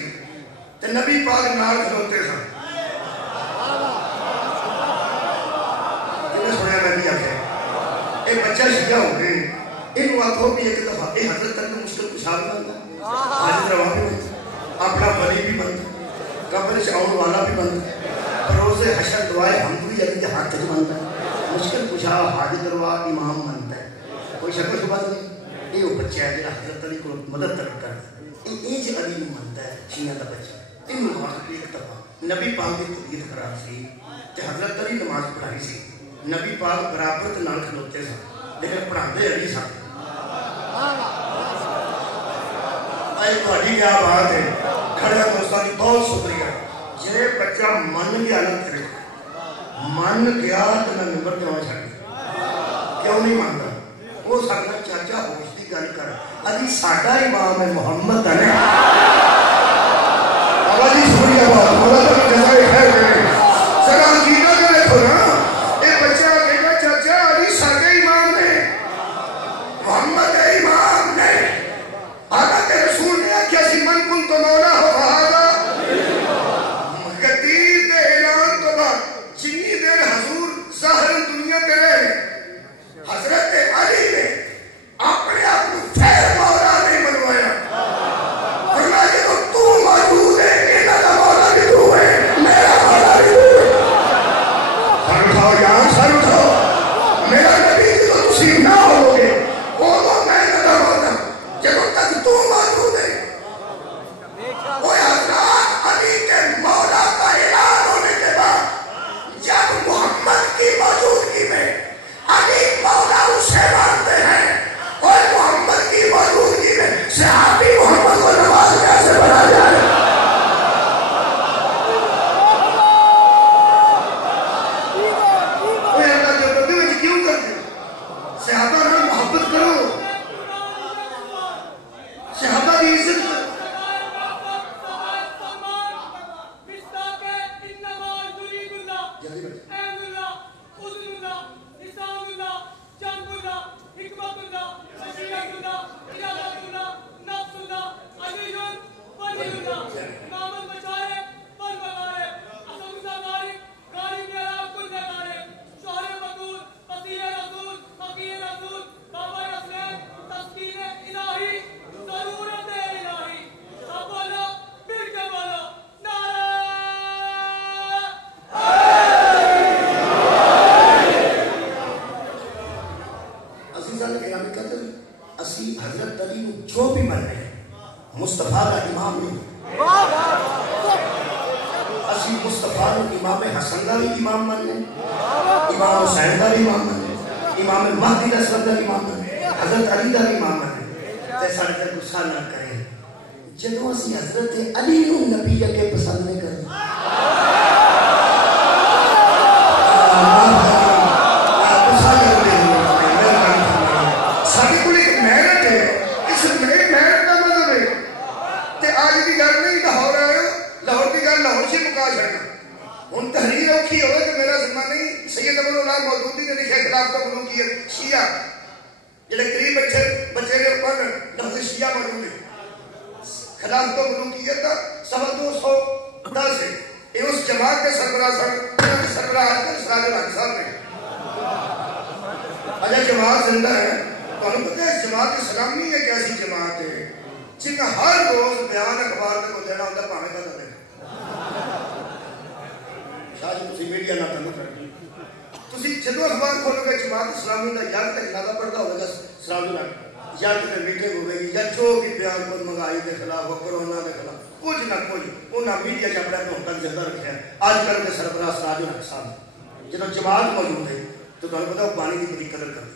تے نبی پاک نال کھلوتے سن. جنہیں سنیا میں بھی آخیا ایک بچہ شیعہ ہو گئے انہوں آخو بھی ایک دفعہ یہ حضرت علی مشکل کشا بھی بنتا حاجت روا بھی بنتا اپنا ولی بھی بنتا قبر چاؤن والا بھی بنتا روز حشر دعائے حمدوی علی کے ہاتھ بنتا مشکل کشا حاجت روا امام بنتا ہے. کوئی شک و شبہ نہیں یہ وہ بچہ ہے جہاں حضرت علی کو مدد طلب کرتا ہے. یہ علی نہیں مانتا ہے شیعہ کا بچہ. تین وقت ایک دفعہ نبی پاک کی طبیعت خراب سی تے حضرت علی نماز پڑھائی سی. نبی پاک برابر تے نال کھلوتے سن لیکن پڑھاندے علی سن. اے تہاڈی کیا بات ہے کھڑے دوستاں دی بہت شکریہ. جے بچہ من گیا نہ کرے من گیا تو میں ممبر تے آ چھڈ کیوں نہیں مانتا وہ سارا چاچا ہوش کی گل کر علی ساڈا امام ہے محمد ہے بابا جی شکریہ بات مولا تعالی جزائے خیر کرے. ذرا عقیدہ تو دیکھو نا یہ بچہ کہے گا چاچا علی ساڈے امام نے محمد ہے امام نے حضرت رسول نے آخیا سی من کن تو مولا ہو فہذا غدیر دے اعلان تو بعد جنی دیر حضور ظاہر دنیا تے رہے حضرت علی نے اپنے آپ کو خیر مولا نہیں بنوایا. فرمایا کہ تو موجود ہے انہاں دا مولا بھی تو ہے میرا مولا بھی تو ہے. سر اٹھاؤ یار سر اٹھاؤ میرا نبی تو تسی نہ ہو گے وہ میں نہ ہوتا جب تک تو موجود ہے. وہ حضرات علی کے مولا کا اعلان ہونے کے بعد جب محمد کی موجودگی میں علی مولا اسے مانتے ہیں اور محمد کی موجودگی میں صحابی محمد کو نماز کیسے بنا جائے. اللہ جو بندے میں کیوں کرتے صحابہ نے محبت کرو صحابہ کی عزت کرو. حضرت علی جو بھی من رہے ہیں مصطفیٰ کا امام نہیں اسی مصطفیٰ نے امام حسن کا بھی امام من رہے امام حسین کا بھی امام من رہے امام مہدی اسود کا امام من رہے حضرت علی کا بھی امام من رہے. تے سارے تے غصہ نہ کریں جدوں اسی حضرت علی نو نبی اگے پسند نہیں کرتے ہوں تحریر اوکھی ہوئے کہ میرا ذمہ نہیں. سید ابو العلا مودودی نے لکھا خلاف تو ملوکیت شیعہ جڑے قریب بچے نے پڑھ لفظ شیعہ موجود ہے خلاف تو ملوکیت کا صفحہ 210 ہے. یہ اس جماعت کے سربراہ سن سربراہ سراج الحق صاحب نے اجا جماعت زندہ ہے. تمہیں پتہ ہے جماعت اسلامی ایک ایسی جماعت ہے جن کا ہر روز بیان اخبار کو دینا ہوتا ہے پاویں کا دینا شاید تسی میڈیا نہ تعلق رکھیں تسی جدو اخبار کھولو گے جماعت اسلامی کا یا تے جنازہ پڑھتا ہوگا سلام الحق یا تے میٹنگ ہو گئی یا جو بھی بیان کو مہنگائی کے خلاف ہو کرونا کے خلاف کچھ نہ کچھ انہاں میڈیا چ اپنا تو تک زندہ رکھا ہے. آج کل کے سربراہ سراج الحق صاحب جدو جماعت موجود ہے تو تمہیں پتا پانی کی بڑی قدر کرتے.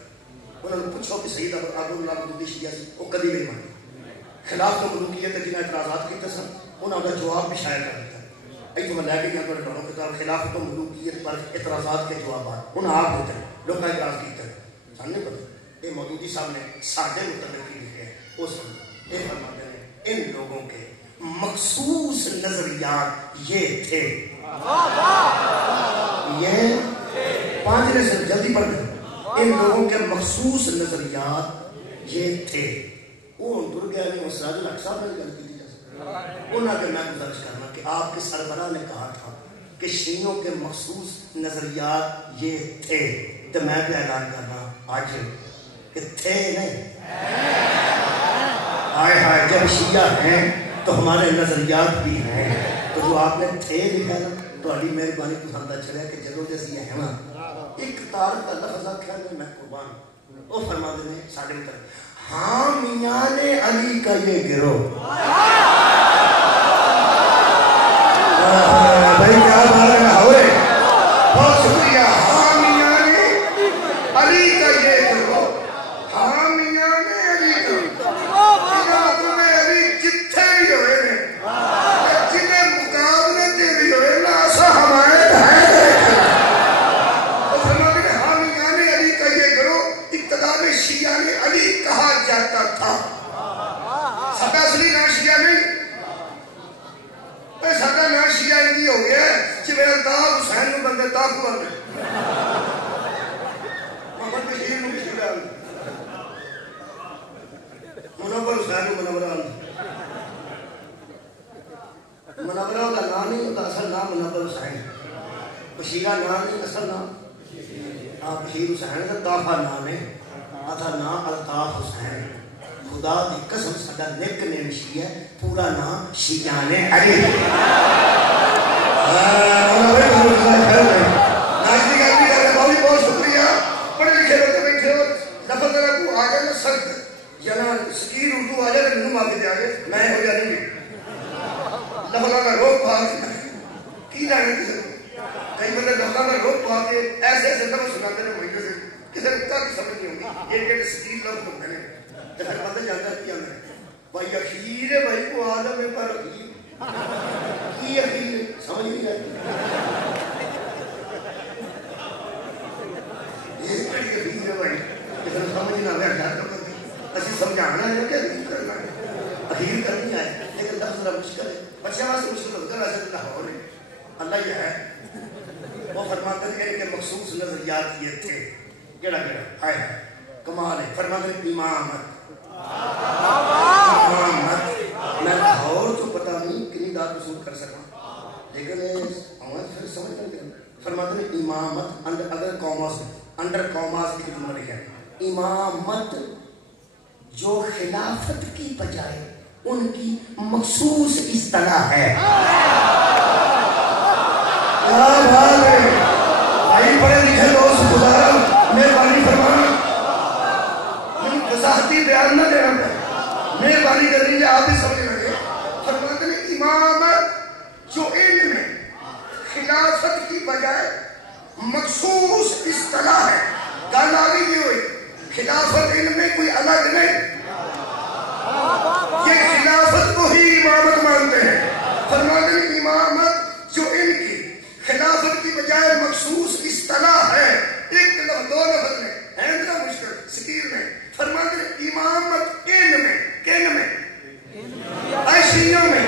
انہوں نے پوچھو کہ سید ابو العلا مودودی شیعہ سی وہ کدی نہیں مانے خلاف تو ملوکیت جنہیں اعتراضات کیتے سن انہوں نے جواب بھی شائع کر دیتا. ایتھے میں لے کے گیا تھوڑے ڈونوں کتاب خلاف تو ملوکیت پر اعتراضات کے جوابات انہوں آپ ہوتے ہیں لوگ اعتراض کیتے ہیں سن نہیں پتا. یہ مودودی صاحب نے ساڈے متعلق ہی لکھے ہیں اس وقت یہ فرماتے ہیں ان لوگوں کے مخصوص نظریات یہ تھے یہ 5 نے صرف جلدی پڑھ دیں. ان لوگوں کے مخصوص نظریات یہ تھے. وہ در گیا نے سراج الحق صاحب نے گل کی انہوں نے میں گزارش کرنا کہ آپ کے سربراہ نے کہا تھا کہ شیعوں کے مخصوص نظریات یہ تھے، تو میں بھی اعلان کرنا آج کہ تھے نہیں، آئے ہائے جب شیعہ ہیں تو ہمارے نظریات بھی ہیں، تو جو آپ نے تھے لکھا نا تو علی مہربانی پسندہ چلے کہ جلو جیسی احمد ایک تار کا لفظ آخر میں قربان وہ فرما دینے ساڑھے مطلب حامیان علی کا یہ گروہ بھائی کیا بارے میں ہوئے بہت شکریہ حامیان علی کا یہ گروہ حامیان علی کا مطلب علی جتھے بھی ہوئے ہیں جنہیں مقابلے دے بھی ہوئے نا ایسا ہمارے ہے اور فرماتے ہیں حامیان علی کا یہ گروہ ابتدا میں شیعہ علی کہا جاتا تھا، سب اصلی نام شیعہ نہیں، ساڈا نام شیعہ ہندی ہو گیا جی میرا داغ حسین نو بندے داغ بندے محمد بشیر نو بشیر آدھے منور حسین نو منور آدھے منورہ کا نام نہیں ہوتا، اصل نام منور حسین، بشیرہ نام نہیں اصل نام بشیر حسین کا طافہ نام ہے، آدھا نام الطاف حسین، خدا دی قسم ساڈا نیک نیم شیعہ پورا نام شیعہ نے علی بہت شکریہ پڑھے لکھے لوگ بیٹھے ہو لفظ ذرا کو آ جائے نا سخت یا نا سکیر اردو آ جائے منہ معافی دے آگے میں ہو جا نہیں لفظ کا روک پا کی لانے کسی کئی بندے لفظ کا روک پا کے ایسے ایسے لفظ سناتے ہیں مہینے سے کسی رکھتا کی سمجھ نہیں ہوگی ایک ایک سکیر لفظ ہوتے ہیں تو ہر بندہ جانتا کیا میں بھائی اخیر ہے بھائی کو آدم ہے پر اخیر کی اخیر سمجھ نہیں آتی یہ کڑی اخیر ہے بھائی کسی نے سمجھ نہ آئے اخیر کرنا اسی سمجھانا ہے کہ اخیر کرنا ہے اخیر کرنی آئے لیکن لفظ ذرا مشکل ہے بچے وہاں سے مشکل ہوتا ہے ویسے اللہ ہو رہے اللہ یہ ہے وہ فرماتے ہیں کہ مخصوص نظریات یہ تھے گڑا گڑا آئے ہیں کمال ہے فرماتے ہیں امامت میں اور تو پتا نہیں کنی دار وصول کر سکا لیکن پھر سمجھ کر دیں فرماتے ہیں امامت اگر قوماز انڈر قوماز کی جملہ لکھا ہے امامت جو خلافت کی بجائے ان کی مخصوص اصطلاح ہے کیا بات ہے بھائی پڑھے لکھے دوست گزارا مہربانی فرمانا وضاحتی بیان نہ دینا پڑے مہربانی کر لیجیے آپ بھی سمجھ لگے فرماتے ہیں امامت جو علم میں خلافت کی بجائے مخصوص اصطلاح ہے گال آگے کی ہوئی خلافت علم میں کوئی الگ نہیں یہ خلافت کو ہی امامت مانتے ہیں فرماتے ہیں امامت جو علم کی خلافت کی بجائے مخصوص اصطلاح ہے ایک لفظ دو لفظ میں ہے اتنا مشکل سکیر میں فرماتے ہیں امامت علم میں کن میں عیشیوں میں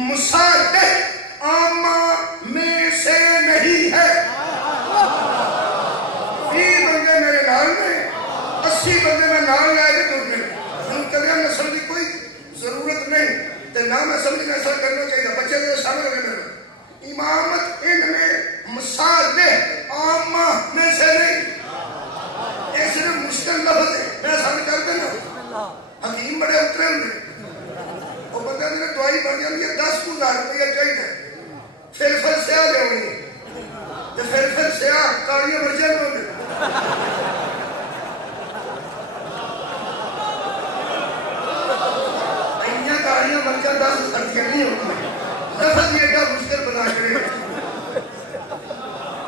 مصادق عامہ میں سے نہیں ہے 20 بندے میرے نال میں 80 بندے میں نال لے کے ٹوٹنے ہم کبھی نسل کی کوئی ضرورت نہیں تو نہ میں سمجھ نسل کرنا چاہیے بچے تو شامل ہو گئے امامت علم میں مصادق عامہ میں سے نہیں ایک صرف مشکل لفظ ہے میں سمجھ کر دینا حکیم بڑے اترے ہوئے وہ بندہ نے دوائی بڑھ جاتی ہے 10,000 روپیہ چاہیے پھر سیاہ دے ہوئی تو پھر سیاہ کاریاں مرجن ہونے اینیاں کاریاں مرجن 10 خرچیاں نہیں ہوتی لفظ یہ کیا مشکل بنا کرے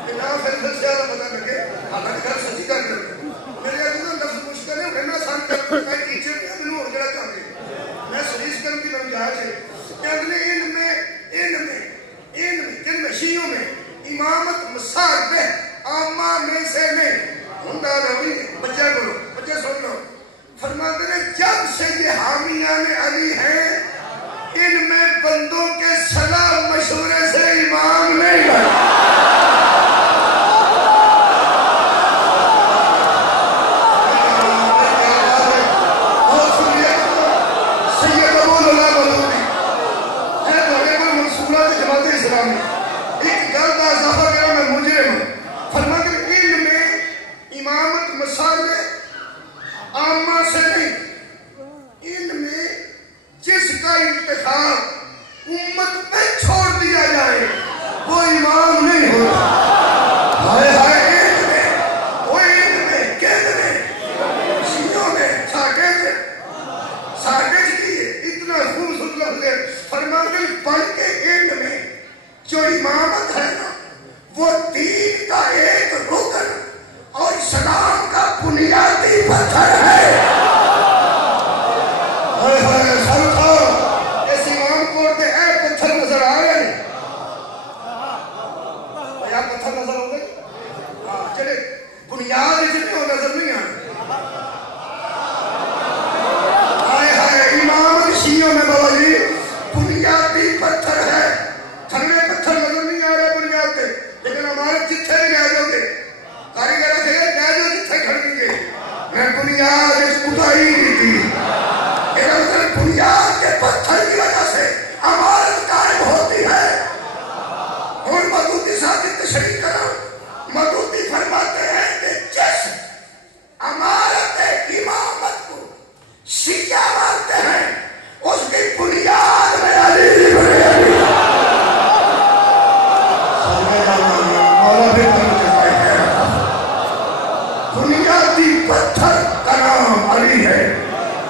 کہ نہ پھر سیاہ کا پتہ لگے حالانکہ گھر سچی کر کرتے میرے اگر لفظ مشکل ہے میں سان کرتا ہوں میں ٹیچر نہیں دنوں ہو جڑا چاہتے میں سلیس کرنے کی بنجائش ہے کہ اگلے علم میں جن شیعوں میں امامت مصادق عامہ میں سے نہیں ہندہ روی بچہ کرو بچہ سن لو فرماتے ہیں جب سے یہ حامیان علی ہیں ان میں بندوں کے صلاح مشورے سے امام نہیں بنا تھا امت پہ چھوڑ دیا جائے وہ امام نہیں ہوتا. ہائے ہائے ایک میں وہ ایک میں کہتے ہیں شیعوں میں ساکت کیے اتنا خوبصورت لفظ ہے. فرماتے پڑھ کے اینڈ میں جو امامت ہے نا وہ دین کا ایک رکن اور اسلام کا بنیادی پتھر ہے. اس امام کو پتھر نظر آ رہے ہیں. پتھر نظر ہو گئے چلے بنیاد جتنے وہ نظر نہیں آئے. ہائے امام شیعوں میں بابا جی بنیادی پتھر ہے. تھلے پتھر نظر نہیں آ رہے بنیاد پہ لیکن ہمارے جتھے بھی لے جاؤ گے کاریگر سے لے جاؤ جتھے کھڑیں گے میں بنیاد اس کتائی کی تھی. بنیاد کے پتھر کی وجہ سے عمارت قائم ہوتی ہے. اور مودودی صاحب کی تشریح کرو. مودودی فرماتے ہیں کہ جس عمارت امامت کو شیعہ مانتے ہیں اس کی بنیاد میں علی بن بنیادی پتھر کا نام علی ہے.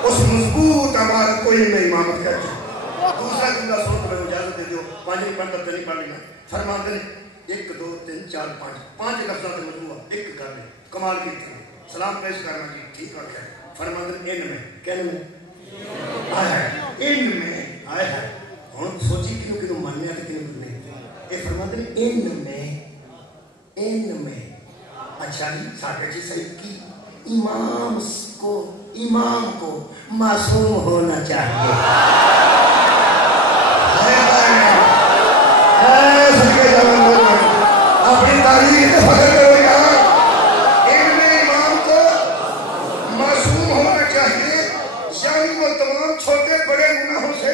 اس مضبوط عمارت کو یہ امامت کہتے ہیں. دوسرا جملہ سن کر اجازت دے دو 5 منٹ تک نہیں پڑھنا. فرماتے ہیں 1 2 3 4 5 لفظوں کا مجموعہ ایک کر لیں. کمال کی تھی سلام پیش کرنا کی ٹھیک بات ہے. فرماتے ہیں ان میں کہنے میں آیا ہے ان میں آیا ہے. ہوں سوچی کیوں کیوں ماننے آتے کیوں نہیں. یہ فرماتے ہیں ان میں اچھا جی ساکر جی صحیح کی امام کو معصوم ہونا چاہیے. اپنی تاریخ فخر کرو یار. ان میں امام کو معصوم ہونا چاہیے یعنی وہ تمام چھوٹے بڑے گناہوں سے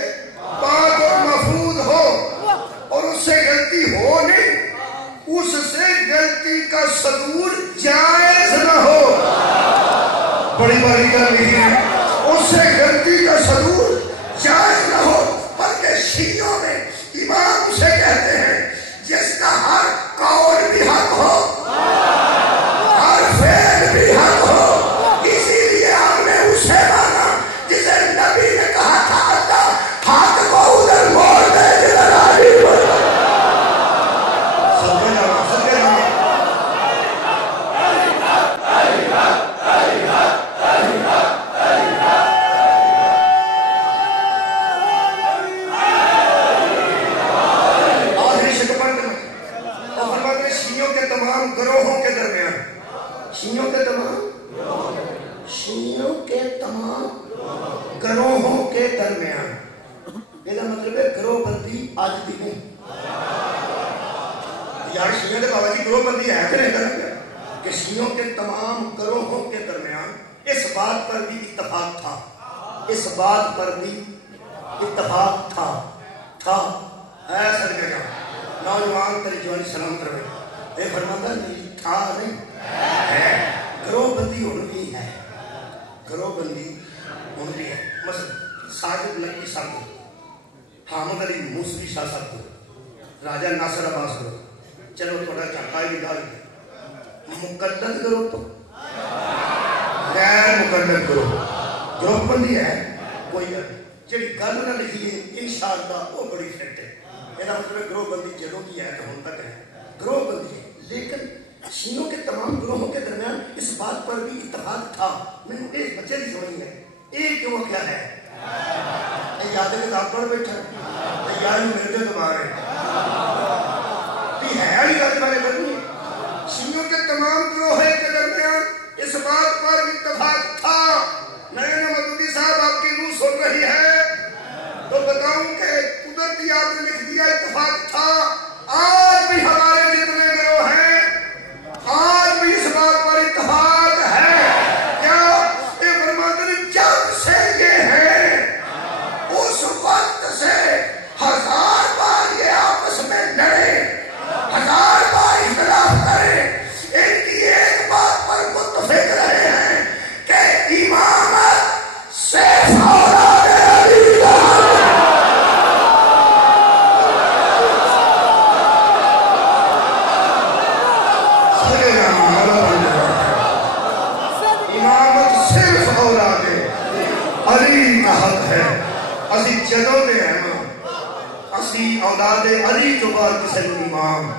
پاک اور محفوظ ہو اور اس سے غلطی ہو نہیں. اس سے غلطی کا صدور جائز نہ ہو. بڑی باری کر رہی ہے. اس سے غلطی کا صدور جائز نہ ہو. بلکہ شیعوں میں امام اسے کہتے ہیں جس کا ہر قول بھی حق ہو ہر فعل بھی حق ہو. اسی لیے ہم نے اسے مانا جسے نبی نے کہا تھا اللہ حق کو ادھر موڑ دے جدھر علی بڑھ. شیعوں کے تمام گروہوں کے درمیان یہ مطلب ہے گروہ بندی آج بھی نہیں. یار شیعوں کے بابا جی گروہ بندی ہے کہ نہیں کریں کہ شیعوں کے تمام گروہوں کے درمیان اس بات پر بھی اتفاق تھا. اس بات پر بھی اتفاق تھا ایسا نہیں کہا. نوجوان تیری جوانی سلامت رہے. یہ فرماتا نہیں تھا نہیں ہے. گروہ بندی ہوئی ہے. گروہ بندی ہوئی ہے. مثلا ساجد لکی صاحب حامد علی موسوی شاہ صاحب کو راجہ ناصر عباس کو چلو تھوڑا چاہائی بھی ڈال مقدس کرو تو غیر مقدس کرو. گروہ بندی ہے کوئی جی گل نہ لکھی ہے انشاءاللہ وہ بڑی فٹ ہے. یہ مطلب گروہ بندی جدوں کی ہے تو ہوں تک ہے گروہ بندی ہے. لیکن شیعوں کے تمام گروہوں کے درمیان اس بات پر بھی اتفاق تھا. میں نے اس بچے کی سمجھ ہے ایک کیوں کیا ہے یاد کتاب پڑھ بیٹھا یار میرے تمہارے ہے علی گل والے بنی. شیعوں کے تمام گروہ کے درمیان اس بات پر اتفاق تھا. نئے مودودی صاحب آپ کی روح سن رہی ہے تو بتاؤں کہ قدرتی آپ نے لکھ دیا اتفاق تھا. آج بھی ہمارے جتنے گروہ ہیں آج بھی اس بات پر اتفاق ہے. کیا یہ فرماتے ہیں جب سے یہ ہے اس وقت سے 1000 بار یہ آپس میں لڑے 1000 بار اختلاف کرے ان کی ایک بات پر متفق رہے ہیں کہ امامت صرف اولاد علی کا اسی اولاد علی تو بعد کسی امام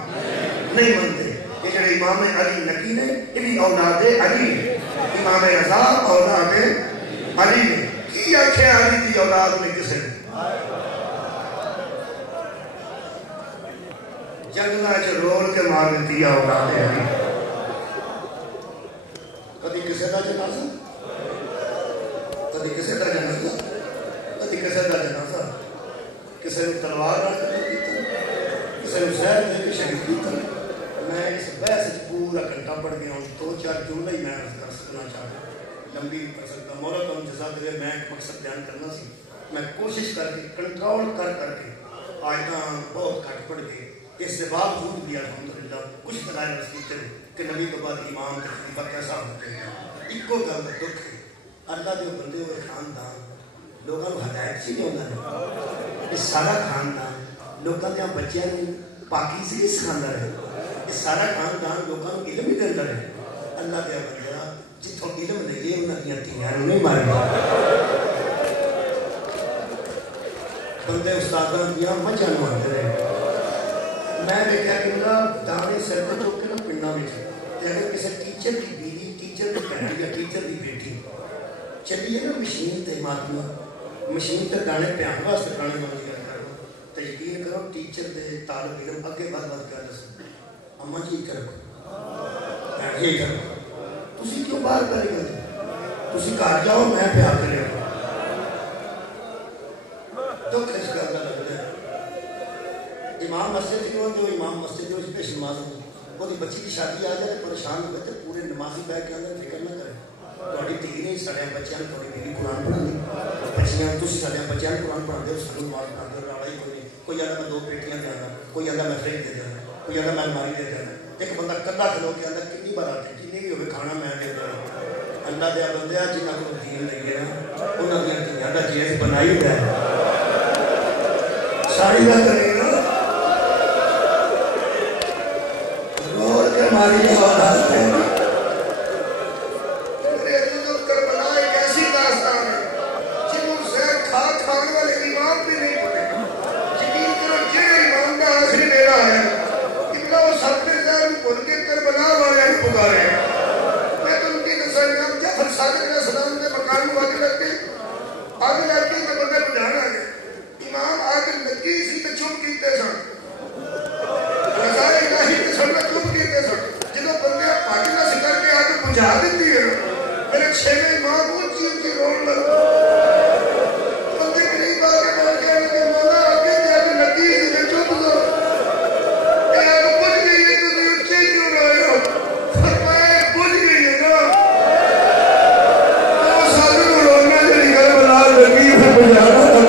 نہیں منتے. یہ جڑے امام علی نکی نے یہ بھی اولاد علی نے. امام رضا اولاد علی نے. کی آخیا علی کی اولاد نے کسی نے جنگلہ چ رول کے مار دیتی اولاد علی. کدی کسی کا جنازہ کدی کسی کا جنازہ کدی کسی کا جنازہ کسی نے تلوار کسی نے زہر دے کے شہید کیتا. میں اس بحث پورا گھنٹہ پڑھ گیا ہوں. 2-4 جملے ہی میں کر سکنا چاہتا لمبی کر سکتا. مولا تم جزا دے. میں ایک مقصد بیان کرنا سی. میں کوشش کر کے کنٹرول کر کے آیتاں بہت گھٹ پڑھ گئے. اس سے باوجود بھی الحمدللہ کچھ دلائل اس کی چلے کہ نبی کے بعد امام کا خلیفہ کیسا ہوتے ہیں. ایک گل کا دکھ ہے اللہ کے بندے ہوئے خاندان لوگوں کو ہدایت سے ہوتا ہے. یہ سارا خاندان لوگوں کے بچوں نے پاکیزگی سکھاتا ہے. یہ سارا خاندان لوگوں کو علم ہی دیتا ہے. اللہ کے بندہ جتوں علم لگے انہوں کی دھیاں نہیں مارے. بندے استادوں دیا مجھا مانتے رہے. میں دیکھا کہ دانے سر کو چک کے نا پنڈا میں اگر کسی ٹیچر کی بیوی ٹیچر کی بہن یا ٹیچر کی بیٹی چلیے نا مشین تے ماتما مشین تے گانے پیان واسطے گانے والی گل کرو تو یقین کرو ٹیچر دے طالب علم اگے بد کیا دس اما جی کرو یہ کرو تسی کیوں باہر کری گئے تسی گھر جاؤ میں پیار کرے تو کس گل کا لگتا ہے. امام مسجد کی جو امام مسجد جو پیش نماز ہوتی وہ بچی کی شادی آ جائے پریشان ہوئے تو پورے نمازی بیٹھ کے اندر فکر نہ کرے. تھوڑی تھی نہیں سارے بچوں نے تھوڑی بیوی قرآن پڑھا دی بچیاں تھی سارے بچوں نے قرآن پڑھا دے سارے نماز پڑھا دے راڑا ہی کوئی نہیں. کوئی آدھا میں 2 پیٹیاں دے آنا کوئی آدھا میں فریج دے دینا کوئی آدھا میں الماری دے دینا. ایک بندہ کلا کھلو کے اندر کنی بار آتے جنہیں بھی ہوئے کھانا میں دے دینا. اللہ دیا بندے جنہوں کو دین لگے نا انہوں نے دنیا کا چیز بنائی ہے ساری گل کرے گا ہماری اولاد ہے. میرے عزیزو کربلا ایک ایسی داستان ہے جنہوں زہر کھانے والے امام بھی نہیں پڑے. یقین کرو جہاں امام کا آخری ڈیرا ہے قبلہ وہ سب نے زہر بھول کے کربلا والے پکارے. میں تو ان کی نسل امام جعفر صادق علیہ السلام کے مکان میں آگے لگ کے تو بندے بجھانا گئے. امام آگے لگی سی تو چپ کیتے سن رضائے الہی کے سامنے چپ کیتے سن. جنہوں بندے پاکی نہ سکر کے آگے بجھا دیتی ہے میرے چھیلے امام اونچی اونچی رون لگ بندے قریب آگے بڑھ کے لگے مولا آگے جانے لگی سی میں چپ دو اے آگے بجھ گئی ہے تو اونچے کیوں رہے ہو فرمائے بجھ گئی ہے نا وہ ساتھ کو رونا جنہی کر بلا لگی پھر بجھانا تھا.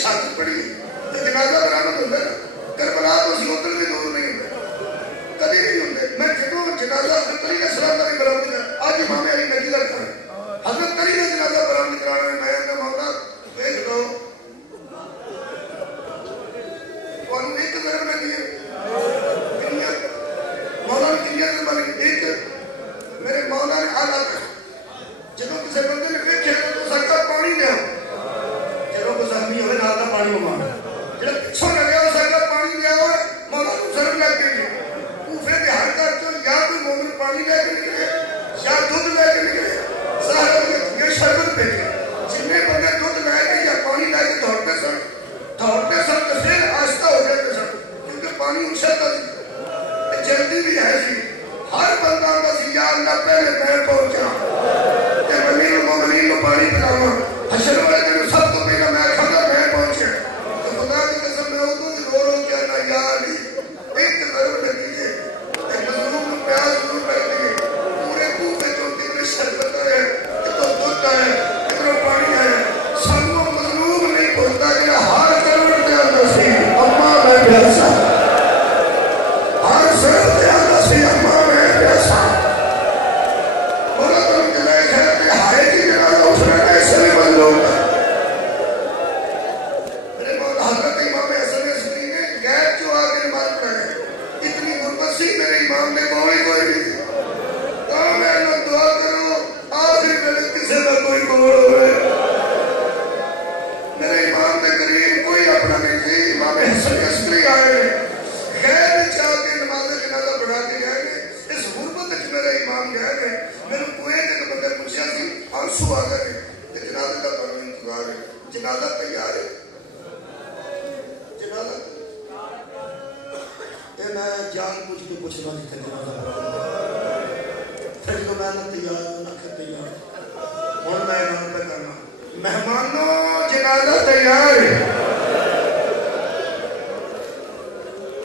شادی پڑی جنازہ برآمد ہوتا ہے کربلا تو اسی ادھر بھی دور نہیں ہوتے کبھی نہیں ہوتے. میں جدوں جنازہ حضرت علی علیہ السلام کا بھی برآمد کیا آج امام علی نجی لگتا ہے حضرت علی کا جنازہ برآمد کرانا ہے. میں اپنا مولا بھیج دو اور ایک ضرب لگی ہے مولا نے کنیت بن ایک میرے مولا نے آلہ کر جدوں کسی بندے نے دیکھا تو سکتا پانی لے آؤ جب کو زخمی ہوئے نال کا پانی مانگا جب پچھوں لگے ہو سکتا پانی لیا ہوئے مولا کو ضرب لگ کے گئے کوفے کے ہر گھر تو یا کوئی مومن پانی لے کے نکلے یا دودھ لے کے نکلے صاحب یہ شربت بھیجے جتنے بندے دودھ لے کے یا پانی لے کے دوڑتے سن تو پھر آہستہ ہو جاتے سن کیونکہ پانی اچھلتا تھی جلدی بھی ہے سی. ہر بندہ کا سی یا اللہ پہلے میں پہنچا کہ امیر المومنین کو پانی پلاواں حشر والے دن سب کو پہلے میں کھانا میں پہنچے تو خدا کی قسم میں اردو کی رو رو کیا نا یا علی ایک ضرور لگیے ایک مظلوم کو پیاس ضرور کر دیے پورے کوفے چوٹی میں شربت ہے اتنا دودھ ہے اتنا پانی ہے سب کو مظلوم نہیں پہنچتا کہ ہر ضرور دیا نصیب اما میں پیاسا ہر ضرور دیا نصیب اما میں پیاسا. بولا تم کے لئے گھر پہ ہائے کی جنازہ اٹھنا ایسے بھی بند ہوگا. میرے مولا حضرت امام حسن عسکری نے غیر جو آگے مارے امام گئے نے میرے کوئے کے بندے پوچھا سی آنسو آ گئے کہ جنازے کا تمہیں انتظار ہے جنازہ تیار ہے جنازہ اے میں جان بوجھ کے پوچھنا جتنے جنازہ پھر جو میں نے تیار نہ کر تیار اور میں اعلان پہ کرنا مہمانوں جنازہ تیار ہے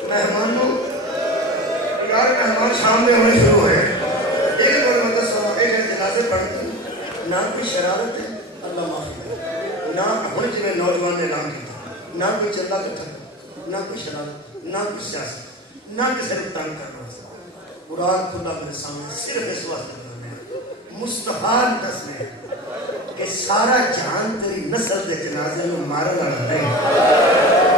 مہمانوں یار مہمان سامنے ہونے شروع ہوئے ایک بار مدد سوا ایک جنازے پڑھتے نہ کوئی شرارت ہے اللہ معافی نہ ہوں جنہیں نوجوان نے اعلان کیا نہ کوئی چندہ کٹھا نہ کوئی شرارت نہ کوئی سیاست نہ کسی نے تنگ کرنا قرآن کھلا میرے سامنے صرف اس وقت مستحان دسنے کہ سارا جہان تیری نسل دے جنازے میں مارنا نہیں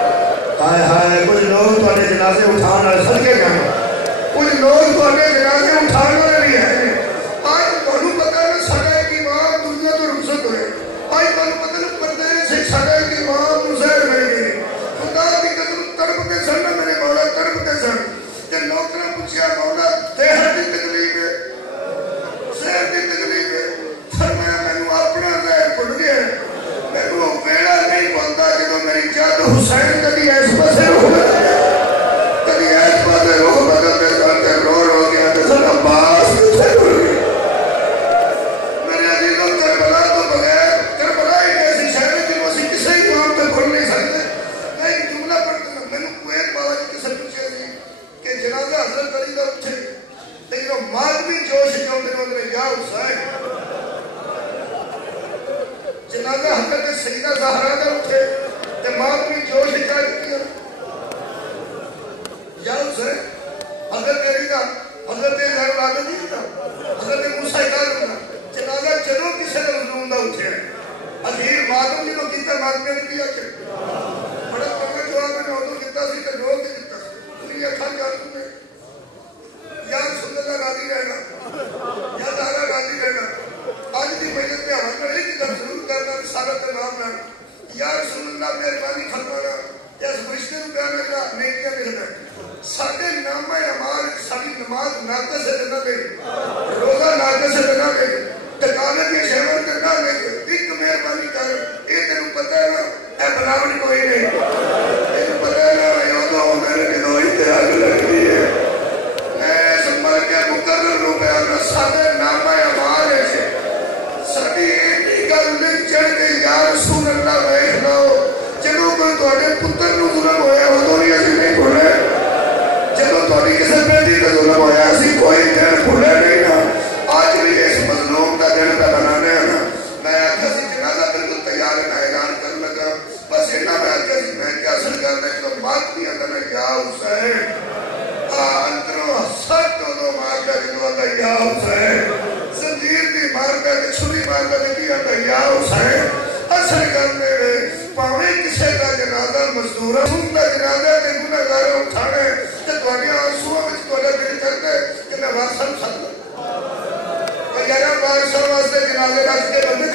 ہائے ہائے کچھ لوگ تھوڑے جنازے اٹھانا صدقے جانا کچھ لوگ تھوڑے جنازے اٹھانا نہیں ہے آج تھوڑوں پتہ ہے ساڑھا ایک امام دنیا تو رخصت ہوئے آج تھوڑوں پتہ ہے پردے سے ساڑھا ایک امام نزیر مل گئے خدا کی قدم تڑپ کے سن میرے مولا تڑپ کے سن کہ نوکرہ پوچھیا مولا دیہر کی تکلیف ہے سیر کی تکلیف ہے فرمایا میں نے اپنا زہر پڑھ گیا میں نے وہ ویڑا نہیں بولتا جب میری جاد حسین کبھی ایس پاسے روح بدل گیا کبھی ایس پاسے روح بدل کے کرتے رو رو گیا کہ سن عباس سے پڑھ گیا میرے عزیزوں کربلا تو بغیر کربلا ایک ایسی شہر ہے جن میں کسی امام پہ پڑھ نہیں سکتے میں ایک جملہ پڑھتا ہوں میں نے کوئٹ بابا جی کسے پوچھے تھی کہ جنازہ حضرت علی کا اٹھے لیکن وہ مادمی جوش جو دنوں یا حسین جنازہ حضرت سیدہ زہرا کا اٹھے تے مادمی جوش کیا کیا یا حسین حضرت علی کا حضرت زہر العابدین کا حضرت موسیٰ کا جنازہ چلو کسے کا مظلوم دا اٹھے اخیر مادم جی کو کیتا مادمی نے کیا کہ بڑا پڑھنے جواب میں نوزو کیتا سی کہ لوگ کیتا انہیں یہ کھان جانتوں میں یا رسول اللہ راضی رہنا یا دارا راضی رہنا آج بھی مجلس میں ہمارا ایک ہی دم ضرور کرنا رسالت امام نام یا رسول اللہ مہربانی فرمانا یا اس فرشتے کو بیان لگا نیکیاں لکھنا ساڑھے نامہ اعمال ساری نماز ناقص سے نہ لے روزہ ناقص سے نہ لے ٹکانے کے شہروں کے نہ لے ایک مہربانی کر ایک دن پتہ ہے نا اے بلاوٹ کوئی نہیں ایک پتہ ہے نا یہ تو میرے دنوئی تیار لگ رہی ہے کے مقرر ہو گیا نا سادے نامہ اعمال ایسے سادی ایک گل لکھ چڑھ کے یا رسول اللہ ویکھ لو جدوں کوئی تواڈے پتر نوں ظلم ہویا ادوں ہی اسی نہیں بھولے جدوں تواڈی کسی بیٹی تے ظلم ہویا اسی کوئی دن بھولے نہیں نا آج بھی اس مظلوم کا دن پہ بنانے ہیں نا میں آخیا سی جنازہ بالکل تیار ہے اعلان کرنے لگا بس اتنا میں آخیا سی میں کیا اثر کرنا تو بات نہیں آتا نا یا حسین اندروں سٹ دو مار کر جو اللہ یا حسین زنجیر دی مار کر چھری مار کر دی اللہ یا حسین اثر کرنے پاویں کسے کا جنازہ مزدورہ ہوں کا جنازہ تے گناہگار اٹھانے تے تواڈے آنسواں وچ تواڈا دل کردا کہ میں واسن سد یارا بارشاں واسطے جنازے رکھ کے بندے